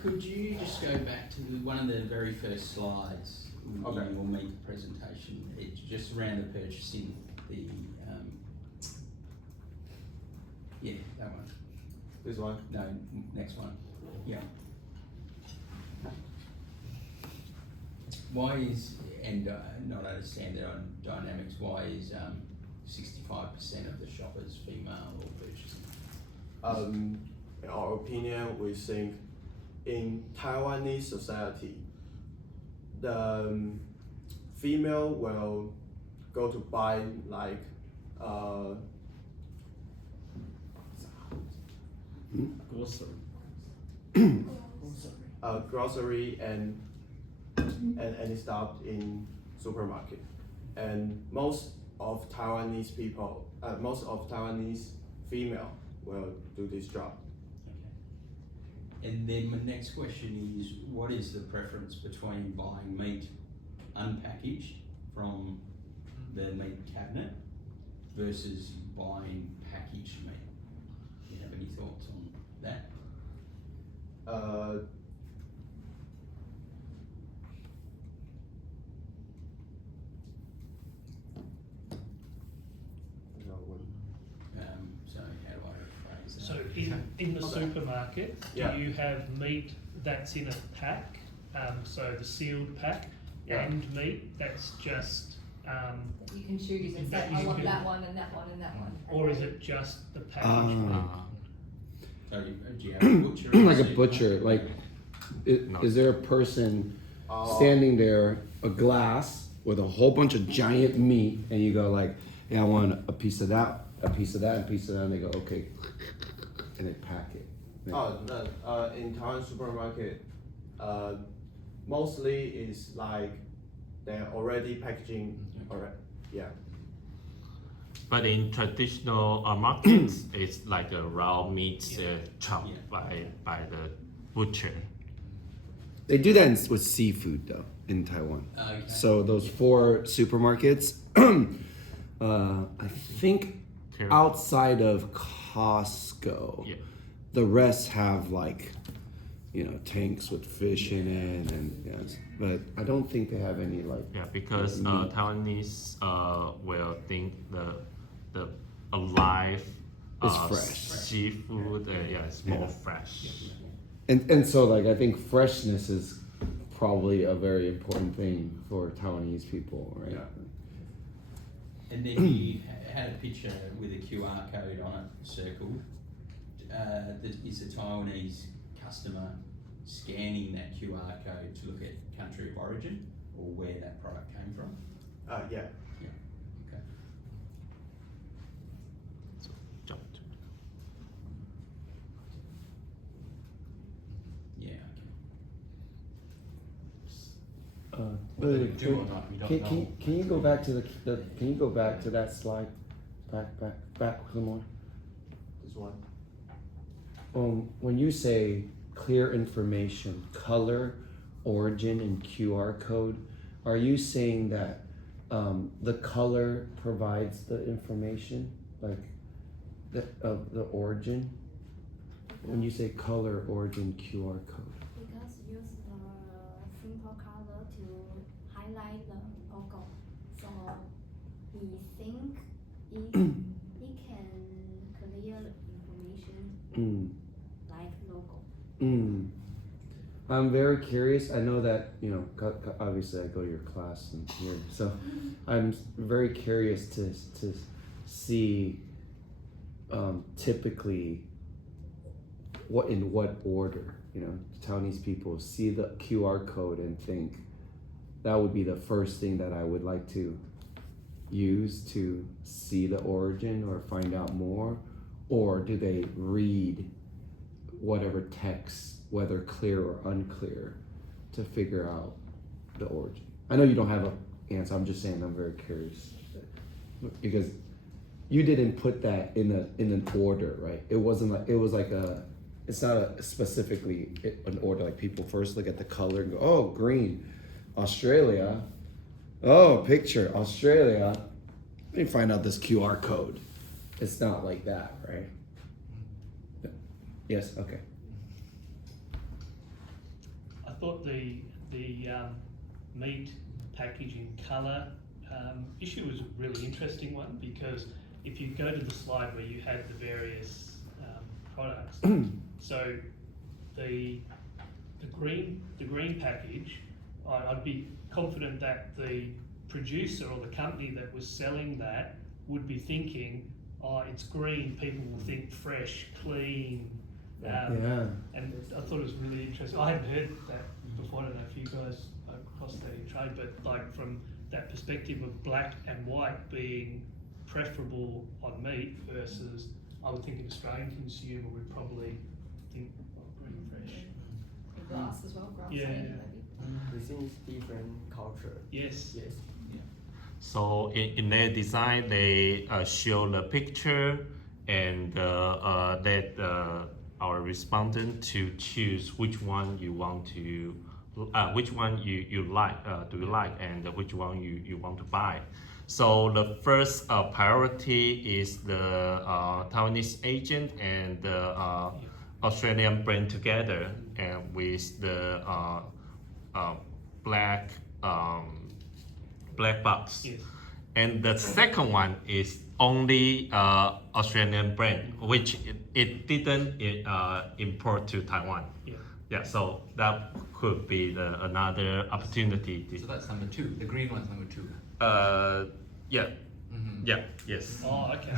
Could you just go back to one of the very first slides in your meat presentation? It's just around the purchasing, yeah, that one. This one? No, next one. Yeah. Why is, and not understand their own dynamics, why is 65% of the shoppers female or purchasing? In our opinion, we think in Taiwanese society, the female will go to buy like grocery and any stuff in supermarket, and most of Taiwanese people, most of Taiwanese female will do this job. And then my next question is, what is the preference between buying meat unpackaged from the meat cabinet versus buying packaged meat? Do you have any thoughts on that? So how do I rephrase that? So in the supermarket, do you have meat that's in a pack, so the sealed pack, and meat that's just You can choose and say, I want that one and that one and that one. or is it just the packaged meat? So do you have a butcher? Like a butcher, like is there a person standing there, a glass with a whole bunch of giant meat, and you go like, yeah, I want a piece of that, a piece of that, and a piece of that, and they go, okay, and they pack it. Oh, no, in Taiwan supermarket, mostly is like they're already packaging already, yeah. But in traditional markets, it's like a raw meat chopped by the butcher. They do that with seafood though in Taiwan. Okay. So those 4 supermarkets, I think outside of Costco, the rest have like, tanks with fish in it, and yes, but I don't think they have any like. Yeah, because Taiwanese will think the alive is fresh seafood. It's more fresh. And so like I think freshness is probably a very important thing for Taiwanese people, right? Yeah. And then you had a picture with a QR code on it circled. Is the Taiwanese customer scanning that QR code to look at country of origin or where that product came from? Yeah. Yeah. Okay. So jump to. Yeah. Whether they do or not, we don't know. Can you go back to the can you go back to that slide? Back some more. This one. When you say clear information, color, origin, and QR code, are you saying that the color provides the information, like of the origin? When you say color, origin, QR code. Because use the simple color to highlight the logo, so we think it can clear information like logo. I'm very curious. I know that, you know, obviously I go to your class and here, so I'm very curious to see typically in what order, you know, Taiwanese people see the QR code and think that would be the first thing that I would like to use to see the origin or find out more, or do they read whatever text, whether clear or unclear, to figure out the origin? I know you don't have an answer. I'm just saying I'm very curious because you didn't put that in an order, right? It wasn't like it's not specifically an order. Like people first look at the color and go, oh, green, Australia. Oh, picture, Australia. Let me find out this QR code. It's not like that, right? Yes. Okay. I thought the meat packaging colour issue was a really interesting one, because if you go to the slide where you had the various products, so the green package, I'd be confident that the producer or the company that was selling that would be thinking, oh, it's green, people will think fresh, clean. And I thought it was really interesting. I hadn't heard that before. I don't know if you guys across the trade, but like from that perspective of black and white being preferable on meat versus, I would think an Australian consumer would probably think, oh, green, fresh. Grass as well, grass Yeah. maybe. We think it's different culture. Yes. Yes. So in their design, they show the picture and let our respondent to choose which one you want to, which one you like, do you like, and which one you want to buy. So the first priority is the Taiwanese agent and the Australian brand together, and with the black box. Yes. And the second one is only Australian brand, which it didn't import to Taiwan. Yeah. Yeah, so that could be another opportunity. So that's number 2. The green one's number 2. Yeah. Mm-hmm. Yeah. Yes. Oh, okay.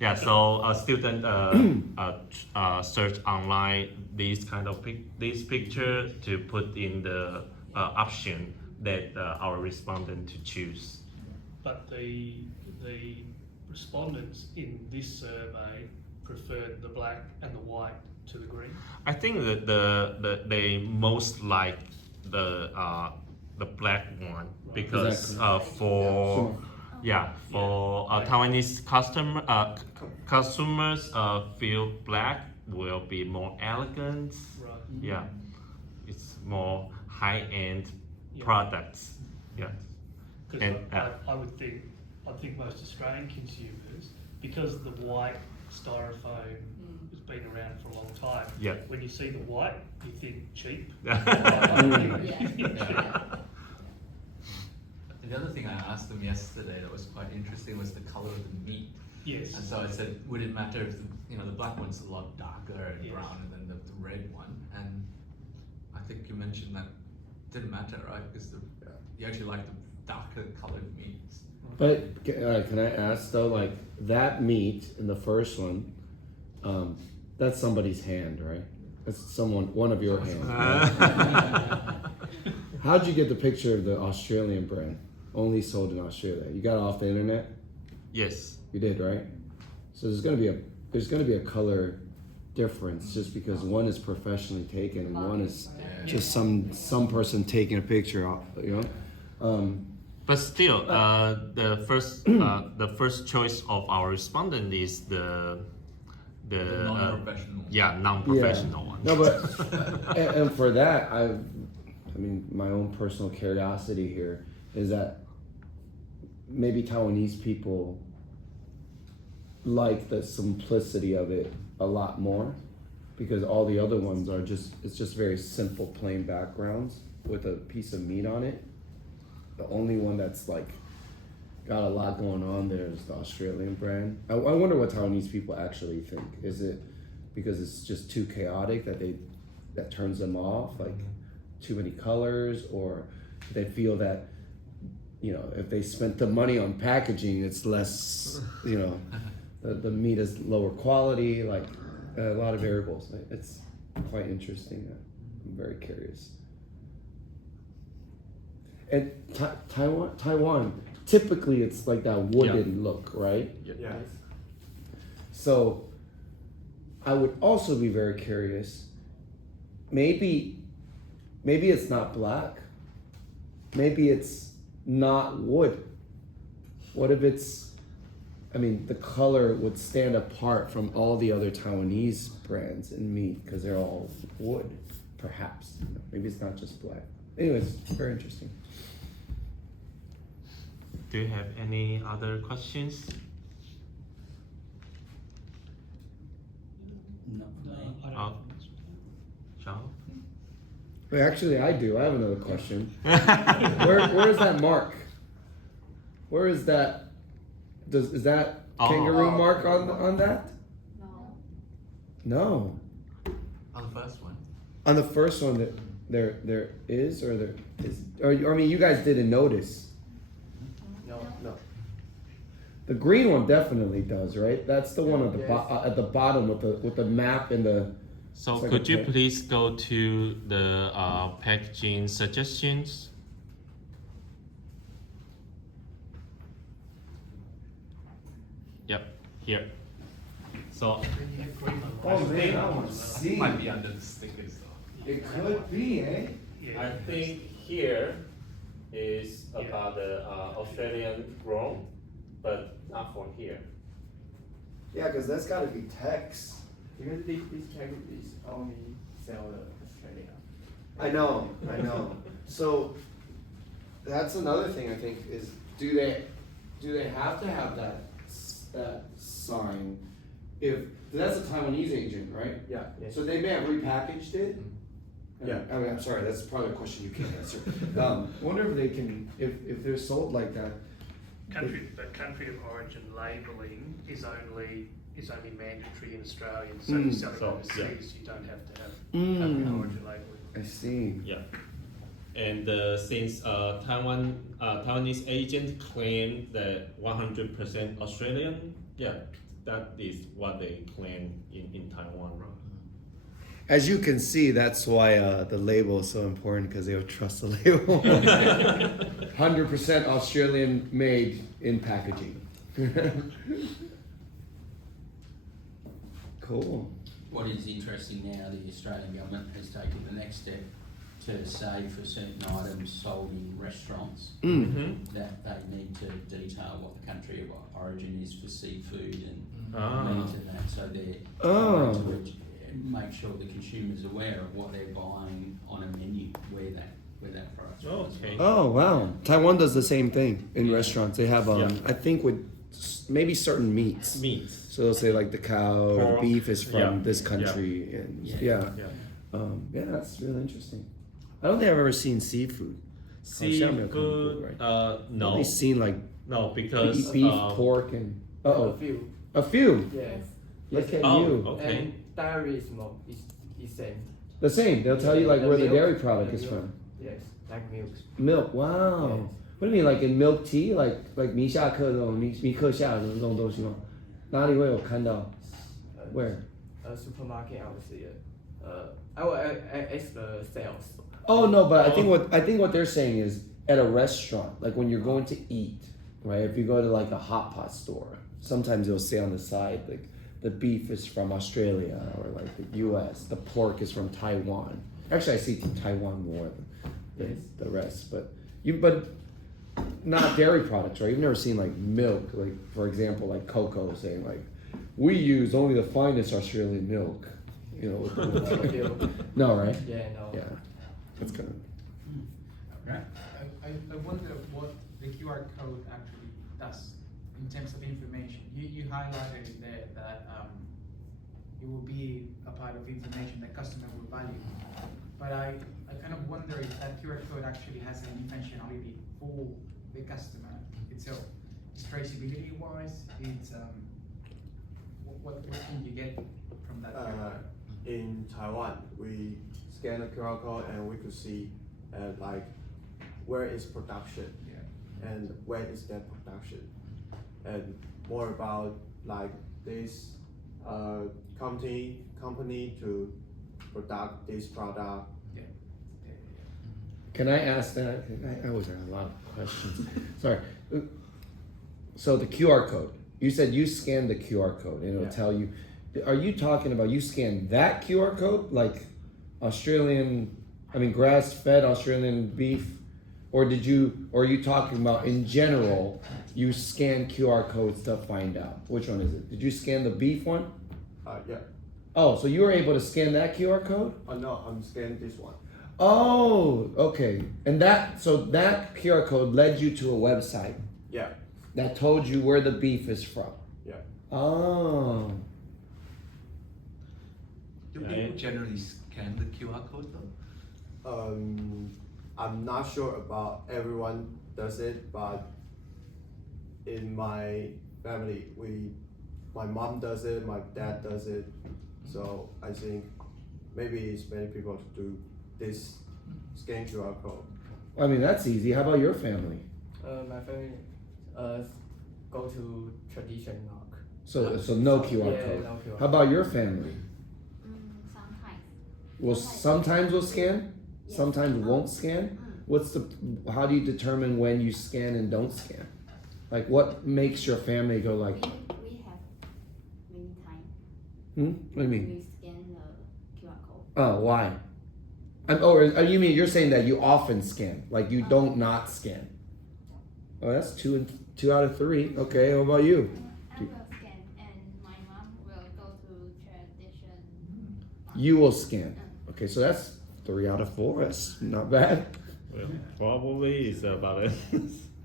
Yeah. So a student search online these kind of this picture to put in the option that our respondent to choose. But the respondents in this survey preferred the black and the white to the green. I think that they most like the black one because for Taiwanese customers feel black will be more elegant. Right. Yeah, it's more high-end products. Yeah. Because I think most Australian consumers, because the white styrofoam has been around for a long time. Yeah. When you see the white, you think cheap. The other thing I asked them yesterday that was quite interesting was the color of the meat. Yes. And so I said, would it matter if the black one's a lot darker and browner than the red one? And I think you mentioned that didn't matter, right? Because you actually like the darker colored meats. But can I ask though, like that meat in the first one, that's somebody's hand, right? That's one of your hands. Right? How'd you get the picture of the Australian brand? Only sold in Australia. You got it off the internet? Yes. You did, right? So there's gonna be a color difference just because one is professionally taken and one is just some person taking a picture off, you know? But still, the first choice of our respondent is the non-professional. Non-professional one. No, but and for that, I mean, my own personal curiosity here is that maybe Taiwanese people like the simplicity of it a lot more because all the other ones are it's just very simple, plain backgrounds with a piece of meat on it. The only one that's like got a lot going on there is the Australian brand. I wonder what Taiwanese people actually think. Is it because it's just too chaotic that they that turns them off, like too many colors, or they feel that, you know, if they spent the money on packaging, it's less, you know, the meat is lower quality, like a lot of variables. It's quite interesting. I'm very curious. And Taiwan, typically it's like that wooden look, right? Yes. So I would also be very curious. Maybe it's not black. Maybe it's not wood. What if it's, I mean, the color would stand apart from all the other Taiwanese brands in meat because they're all wood, perhaps. Maybe it's not just black. Anyways, very interesting. Do you have any other questions? No, John? Wait, actually, I do. I have another question. Where is that mark? Where is that? Is that kangaroo mark on that? No. No. On the first one. On the first one, that there is, or there is, or I mean, you guys didn't notice. No. The green one definitely does, right? That's the one at the at the bottom with the map and the. So like could you please go to the packaging suggestions? Yep, here. So Oh man, I want to see. Might be under the stickers though. It could be, eh? I think here is about the Australian grown, but not for here. Yeah, because that's got to be text. Because this package is only sell in Australia. I know. So that's another thing I think is do they have to have that sign if that's a Taiwanese agent, right? Yeah. Yes. So they may have repackaged it. Yeah. I mean, I'm sorry, that's probably a question you can't answer. I wonder if they can, if they're sold like that. Country of origin labelling is only mandatory in Australia. So if you sell it overseas, you don't have to have country of origin labelling. I see. Yeah. And since Taiwanese agent claim that 100% Australian, yeah, that is what they claim in Taiwan. As you can see, that's why the label is so important because they would trust the label. 100% Australian made in packaging. Cool. What is interesting now, the Australian government has taken the next step to say for certain items sold in restaurants that they need to detail what the country of origin is for seafood and meat and that. So they're trying to make sure the consumer's aware of what they're buying on a menu, where that product's from. Okay. Oh wow, Taiwan does the same thing in restaurants. They have I think with maybe certain meats. So they'll say like the cow or the beef is from this country, and yeah, that's really interesting. I don't think I've ever seen seafood. Seafood, no. I've only seen like because beef, pork, and A few. a few. Yes. Look at you. Okay. And dairy is same. The same. They'll tell you like where the dairy product is from. Yes, like milk. Milk. Wow. Yes. What do you mean, like in milk tea, like 米下课这种米课下的这种东西吗？哪里会有看到 ？Where? Supermarket, I would say. I will ask the sales. Oh no, but I think what they're saying is at a restaurant, like when you're going to eat, right? If you go to like a hot pot store, sometimes they'll say on the side like the beef is from Australia or like the U.S. The pork is from Taiwan. Actually, I see Taiwan more than the rest, but not dairy products, right? You've never seen like milk, like for example, like cocoa saying like we use only the finest Australian milk. You know, no, right? Yeah, no. Yeah, that's kind of. Right. I wonder what the QR code actually does in terms of information. You highlighted there that it will be a part of information that customer will value. But I kind of wonder if that QR code actually has any functionality for the customer itself. It's traceability wise, it's what can you get from that QR code? In Taiwan, we scan the QR code and we could see like where is production and when is that production, and more about like this company to product this product. Can I ask that? I always have a lot of questions. Sorry. So the QR code. You said you scan the QR code and it'll tell you. Are you talking about you scan that QR code, like grass-fed Australian beef, or are you talking about in general? You scan QR codes to find out. Which one is it? Did you scan the beef one? Yeah. Oh, so you were able to scan that QR code? No, I'm scanning this one. Oh, okay. And that QR code led you to a website. Yeah. That told you where the beef is from. Yeah. Oh. Do people generally scan the QR code though? I'm not sure about everyone does it, but in my family, my mom does it, my dad does it, so I think maybe it's many people do this scan QR code. I mean, that's easy. How about your family? My family go to tradition mark. So no QR Yeah, code. no QR. How about your family? Sometimes. Well, sometimes will scan, sometimes won't scan. How do you determine when you scan and don't scan? Like, what makes your family go like? We have many times. What do you mean? We scan the QR code. Oh, why? You mean you're saying that you often scan, like you don't not scan? Oh, that's two out of three. Okay, how about you? I will scan, and my mom will go to tradition. You will scan. Okay, so that's 3 out of 4. That's not bad. Well, probably it's about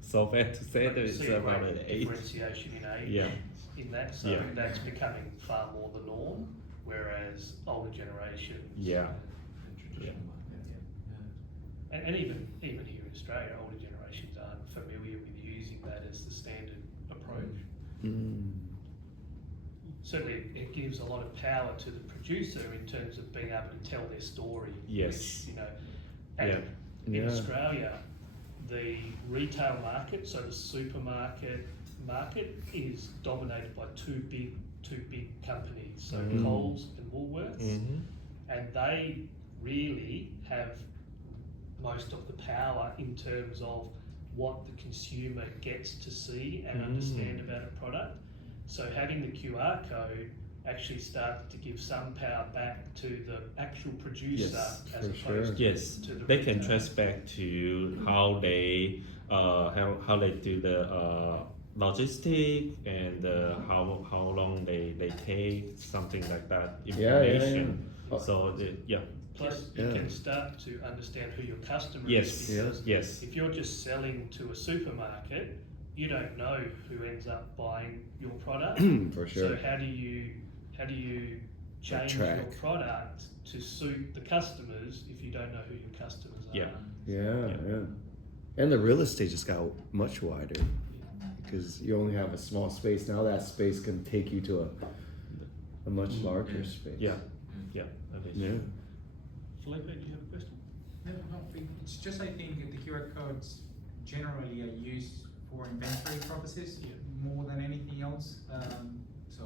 so bad to say that it's See a about great an 8. differentiation in age in that, so that's becoming far more the norm, whereas older generations and even here in Australia, older generations aren't familiar with using that as the standard approach. Certainly it gives a lot of power to the producer in terms of being able to tell their story. Yes. Which, and in Australia, the retail market, so the supermarket market, is dominated by two big companies, so Coles and Woolworths, and they really have most of the power in terms of what the consumer gets to see and understand about a product. So having the QR code actually started to give some power back to the actual producer as opposed to the they can retailer. trace back to how they how they do the logistic and how long they take, something like that information. So Plus, you can start to understand who your customer is. Because if you're just selling to a supermarket, you don't know who ends up buying your product. For sure. So how do you change your product to suit the customers if you don't know who your customers are? Yeah. And the real estate just got much wider because you only have a small space. Now that space can take you to a much larger space. Felipe, do you have a question? No, it's just I think the QR codes generally are used for inventory purposes more than anything else. So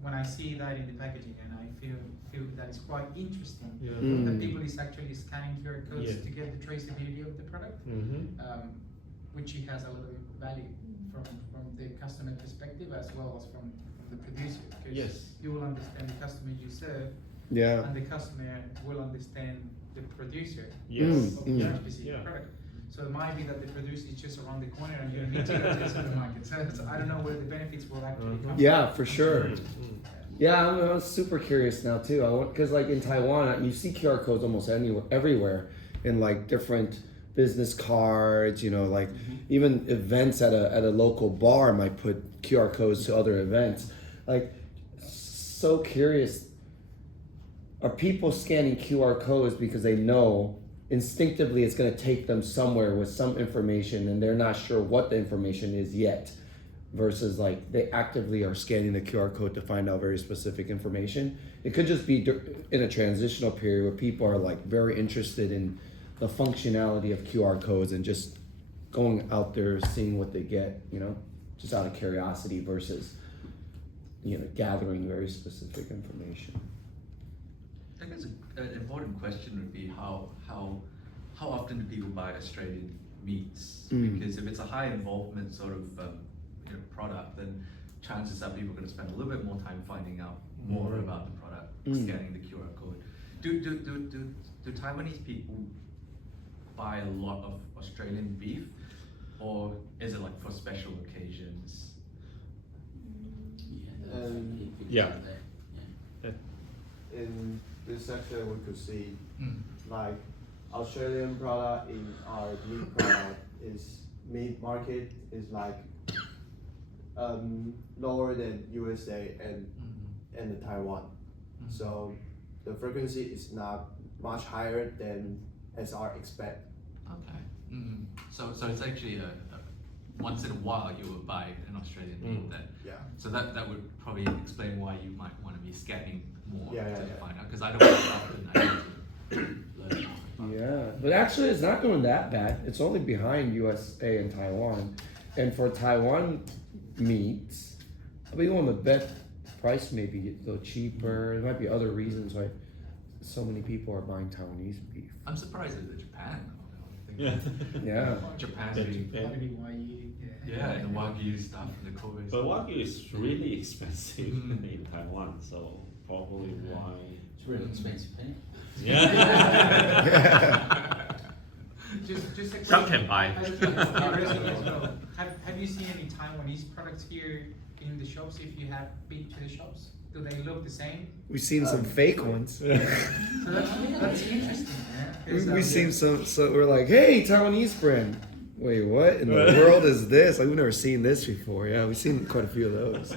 when I see that in the packaging, and I feel that it's quite interesting that people is actually scanning QR codes to get the traceability of the product, which it has a lot of value from the customer perspective as well as from the producer, because you will understand the customer you serve. And the customer will understand the producer of that specific product. So it might be that the producer is just around the corner and you need to go to the supermarket. So I don't know where the benefits will actually come from. Yeah, for sure. Yeah, I'm super curious now too. Because like in Taiwan, you see QR codes almost everywhere in like different business cards. Like even events at a local bar might put QR codes to other events. Like, so curious. Are people scanning QR codes because they know instinctively it's going to take them somewhere with some information and they're not sure what the information is yet? versus like they actively are scanning the QR code to find out very specific information. It could just be in a transitional period where people are like very interested in the functionality of QR codes and just going out there seeing what they get, you know, just out of curiosity versus, you know, gathering very specific information. I guess an important question would be how often do people buy Australian meats? Because if it's a high involvement sort of product, then chances are people are going to spend a little bit more time finding out more about the product, scanning the QR code. Do Taiwanese people buy a lot of Australian beef, or is it like for special occasions? Yeah. In this section, we could see like Australian product in our meat product is meat market is like lower than USA and Taiwan. So the frequency is not much higher than as our expect. Okay. So it's actually a once in a while you would buy an Australian meat then. Yeah. So that would probably explain why you might want to be scanning more to find out, because I don't often I need to learn more. Yeah, but actually it's not doing that bad. It's only behind USA and Taiwan. And for Taiwan meats, I mean, one of the best price maybe a little cheaper. There might be other reasons why so many people are buying Taiwanese beef. I'm surprised at Japan. Yeah. Yeah. Japan's Yeah, and the Wagyu stuff and the Kobe. But Wagyu is really expensive in Taiwan, so probably why. It's really expensive, eh? Yeah. just a Some can buy. Have you seen any Taiwanese products here in the shops? If you have been to the shops, do they look the same? We've seen some fake ones. So that's interesting. Yeah? We've seen some, so we're like, hey, Taiwanese brand. Wait, what in the world is this? Like, we've never seen this before. Yeah, we've seen quite a few of those.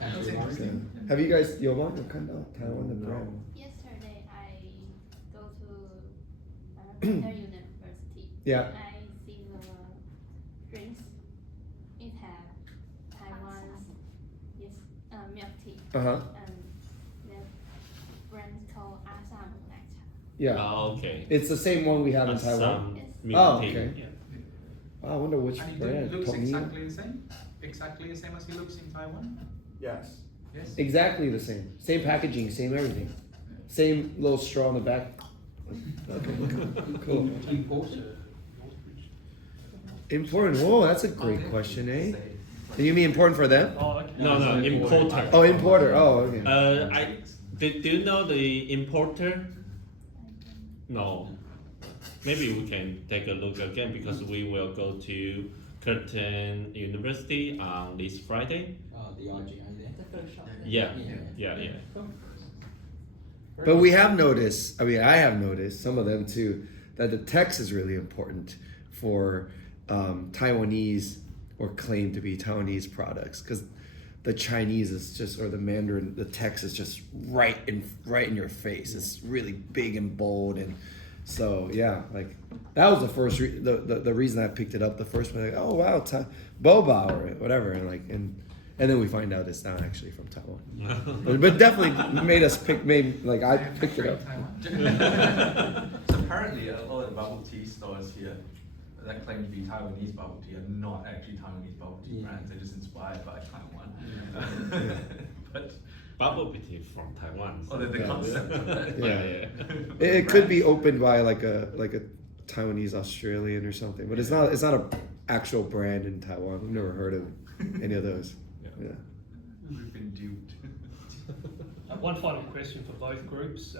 That's interesting. Have you guys, Taiwan the brand? Yesterday I go to University. Yeah. I see the drinks. It have Taiwan's milk tea. Uh-huh. And the brand called Assam Black Cha. Yeah. Oh, okay. It's the same one we have in Taiwan. Oh, okay. I wonder which And brand. it looks Tommy? exactly the same? Exactly the same as it looks in Taiwan? Yes. Yes? Exactly the same. Same packaging, same everything. Same little straw on the back. Okay, cool. Important. Whoa, that's a great question, eh? Do you mean important for them? Oh, okay. No, importer. Oh, importer. Oh, okay. Do you know the importer? No. Maybe we can take a look again because we will go to Curtin University on this Friday. Oh, the IGA there. The first shop. Yeah. But we have noticed, I mean, I have noticed, some of them too, that the text is really important for Taiwanese or claim to be Taiwanese products, because the Chinese is just, or the Mandarin, the text is just right in your face. It's really big and bold, and so yeah, like that was the first the reason I picked it up. The first one, like, oh wow, boba or whatever, and then we find out it's not actually from Taiwan. but definitely made us I picked it up. So apparently a lot of the bubble tea stores here that claim to be Taiwanese bubble tea are not actually Taiwanese bubble tea brands. They're just inspired by Taiwan. But bubble tea from Taiwan. Oh, the concept of that. Yeah. It could be opened by like a Taiwanese Australian or something, but it's not a actual brand in Taiwan. We've never heard of any of those. Yeah. We've been duped. One final question for both groups.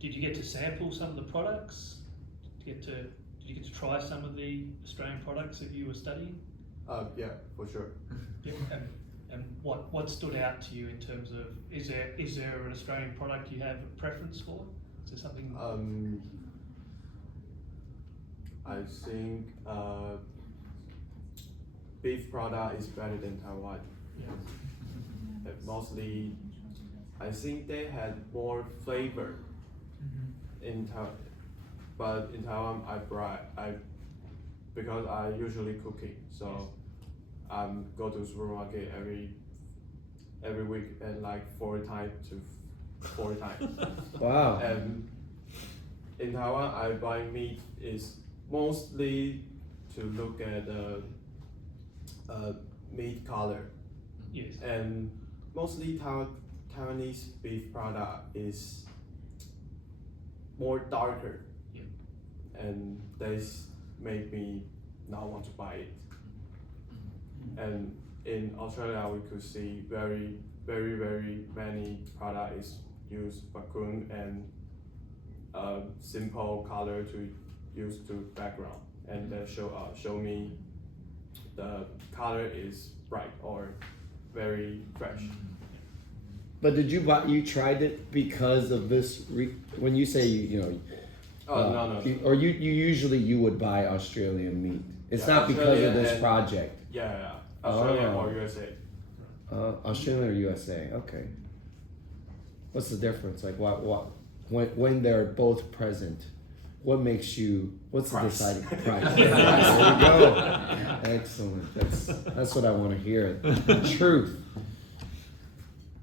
Did you get to sample some of the products? Did you get to try some of the Australian products that you were studying? Yeah, for sure. Yep. And what stood out to you in terms of, is there an Australian product you have a preference for? Is there something? I think beef product is better than Taiwan. Yeah. Mostly, I think they had more flavor in Taiwan. But in Taiwan, because I usually cooking, so go to supermarket every week and like 40 times. Wow. And in Taiwan, I buy meat is mostly to look at meat color. Yes. And mostly Taiwanese beef product is more darker. Yeah. And this made me not want to buy it. And in Australia, we could see very many products use background and simple color to use to background, and that show me the color is bright or very fresh. But did you tried it because of this? When you say no. Or you usually you would buy Australian meat. It's not because of this project. Yeah. Australia or USA. Australia or USA. Okay. What's the difference? Like when they're both present, what makes you? What's the deciding price? There you go. Excellent. That's what I want to hear. Truth.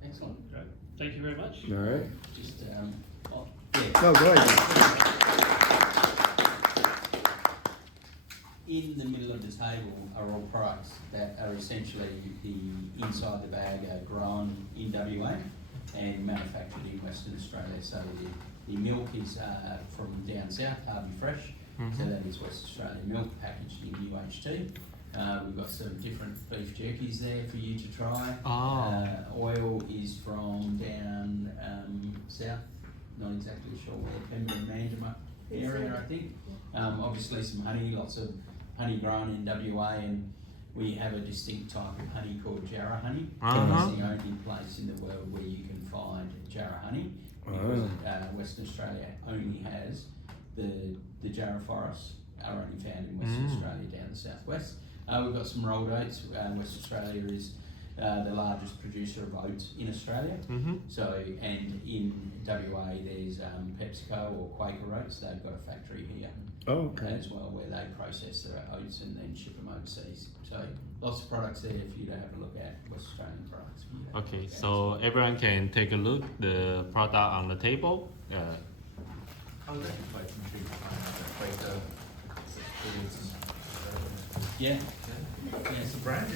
Excellent. Great. Thank you very much. All right. Just No, go ahead. In the middle of the table are all products that are essentially the inside the bag are grown in WA and manufactured in Western Australia. So the milk is from down south, Harvey Fresh. So that is West Australian milk packaged in UHT. We've got some different beef jerkies there for you to try. Oil is from down south, not exactly sure where, Pembroke Mandurah area, I think. Obviously some honey, lots of honey grown in WA, and we have a distinct type of honey called Jarrah honey. It's the only place in the world where you can find Jarrah honey, because Western Australia only has the Jarrah forests are only found in Western Australia down the southwest. We've got some rolled oats. Western Australia is the largest producer of oats in Australia. So, and in WA there's PepsiCo or Quaker Oats. They've got a factory here as well where they process their oats and then ship them overseas. So lots of products there for you to have a look at, West Australian products. Okay, so everyone can take a look the product on the table. Yeah. It's a brand.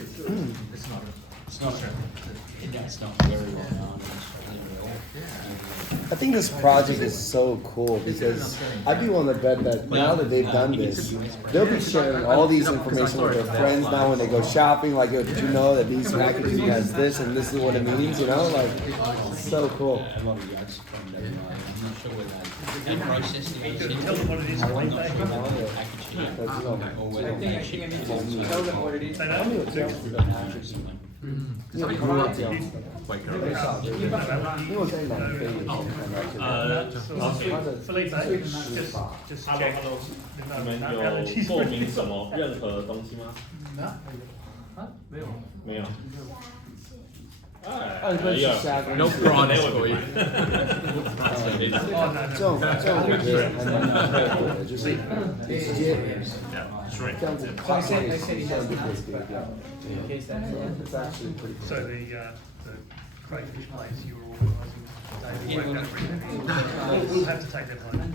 It's not. It's not very well known in Australia at all. I think this project is so cool because I'd be willing to bet that now that they've done this, they'll be sharing all these information with their friends now when they go shopping. Like, yo, did you know that these packaging has this and this is what it means? You know, like, it's so cool. A lot of yolks from WA. I'm not sure where they process the oats. Tell them what it is. I'm not sure whether they package it or whether they ship it. Tell them what it is. Just Hello, check. hello. No, 你们 no 有 allergies 过敏什么任何东西吗？没有。没有。你不能吃虾跟 No prawns for you. 这种我觉得还蛮特别的，就是你直接这样子放上一个形象就可以丢掉。It's actually pretty cool. So the crayfish place you were organising, David won't go. We'll have to take that home.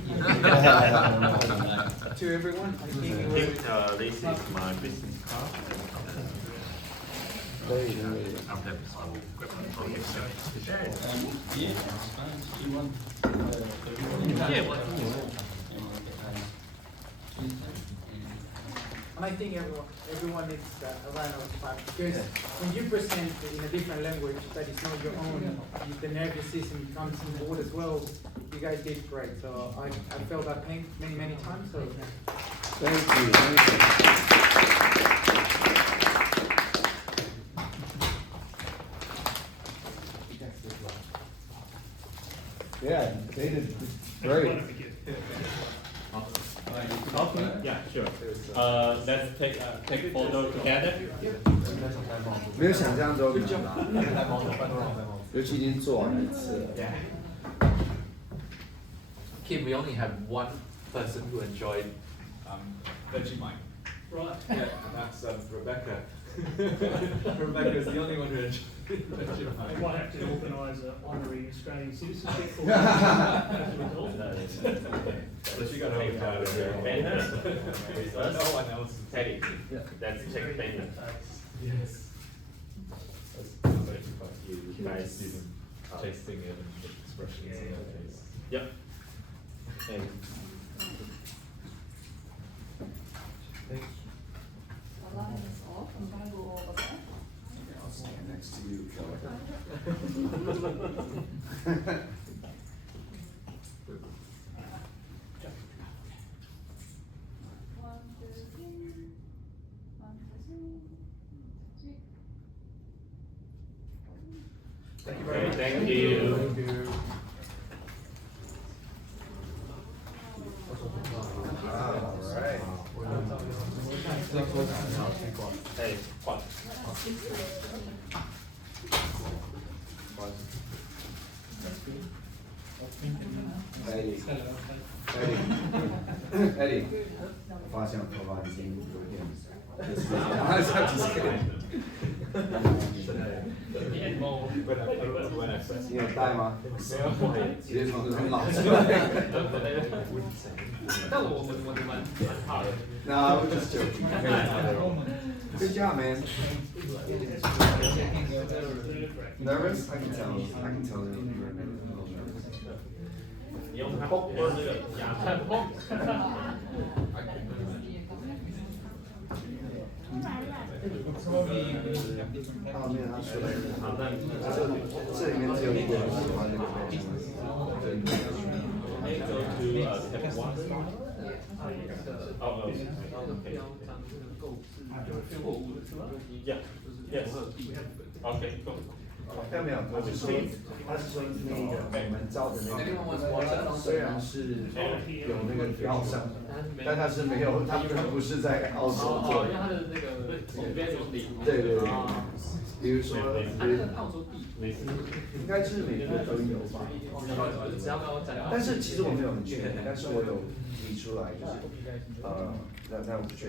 To everyone, I think This is my business card. After this, I will grab my phone. Yeah, what? And I think everyone needs a round of applause because when you present in a different language that is not your own, the nervous system comes on board as well. You guys did great. So I felt that pain many times. So Thank you. Yeah, they did great. Okay, yeah, sure. Let's take photo together. 没有想象中难，尤其已经做完一次了。 Kim, we only have one person who enjoyed Vegemite. Right. Yeah, and that's Rebecca. Rebecca's the only one who enjoyed We might have to organise an honorary Australian citizenship for her as a result of that. So she got home out of here. No one else. Teddy. That's Czech payment. Yes. That's actually quite cute. You Nice. see them tasting it and the expressions in their face. Yep. And The line is off, I'm gonna go over there. I'll stand next to you, Kelly. One, two, three. One, two, three. thank you very much. Thank you. Alright. Hey, what? Eddie， 发现头发已经有点，just kidding。你有带吗？直接从这边捞出来。但我蛮好的。 No, I was just joking. Good job, man. Nervous? I can tell. I can tell you were nervous. 你用它或者这个牙看碰。泡面它水，好，那这里面只有一个人喜欢那个杯。 May go to tap water. Oh, okay. Yeah. Yes. Okay. Cool. 没有，我是说，他是说那个我们招的那个，虽然是有那个标上，但他是没有，他不是在澳洲做的。因为他的那个总编有领。对对对。比如说，澳洲地图应该是美国都有吧。但是其实我没有很确定，但是我有提出来，就是那我不确定。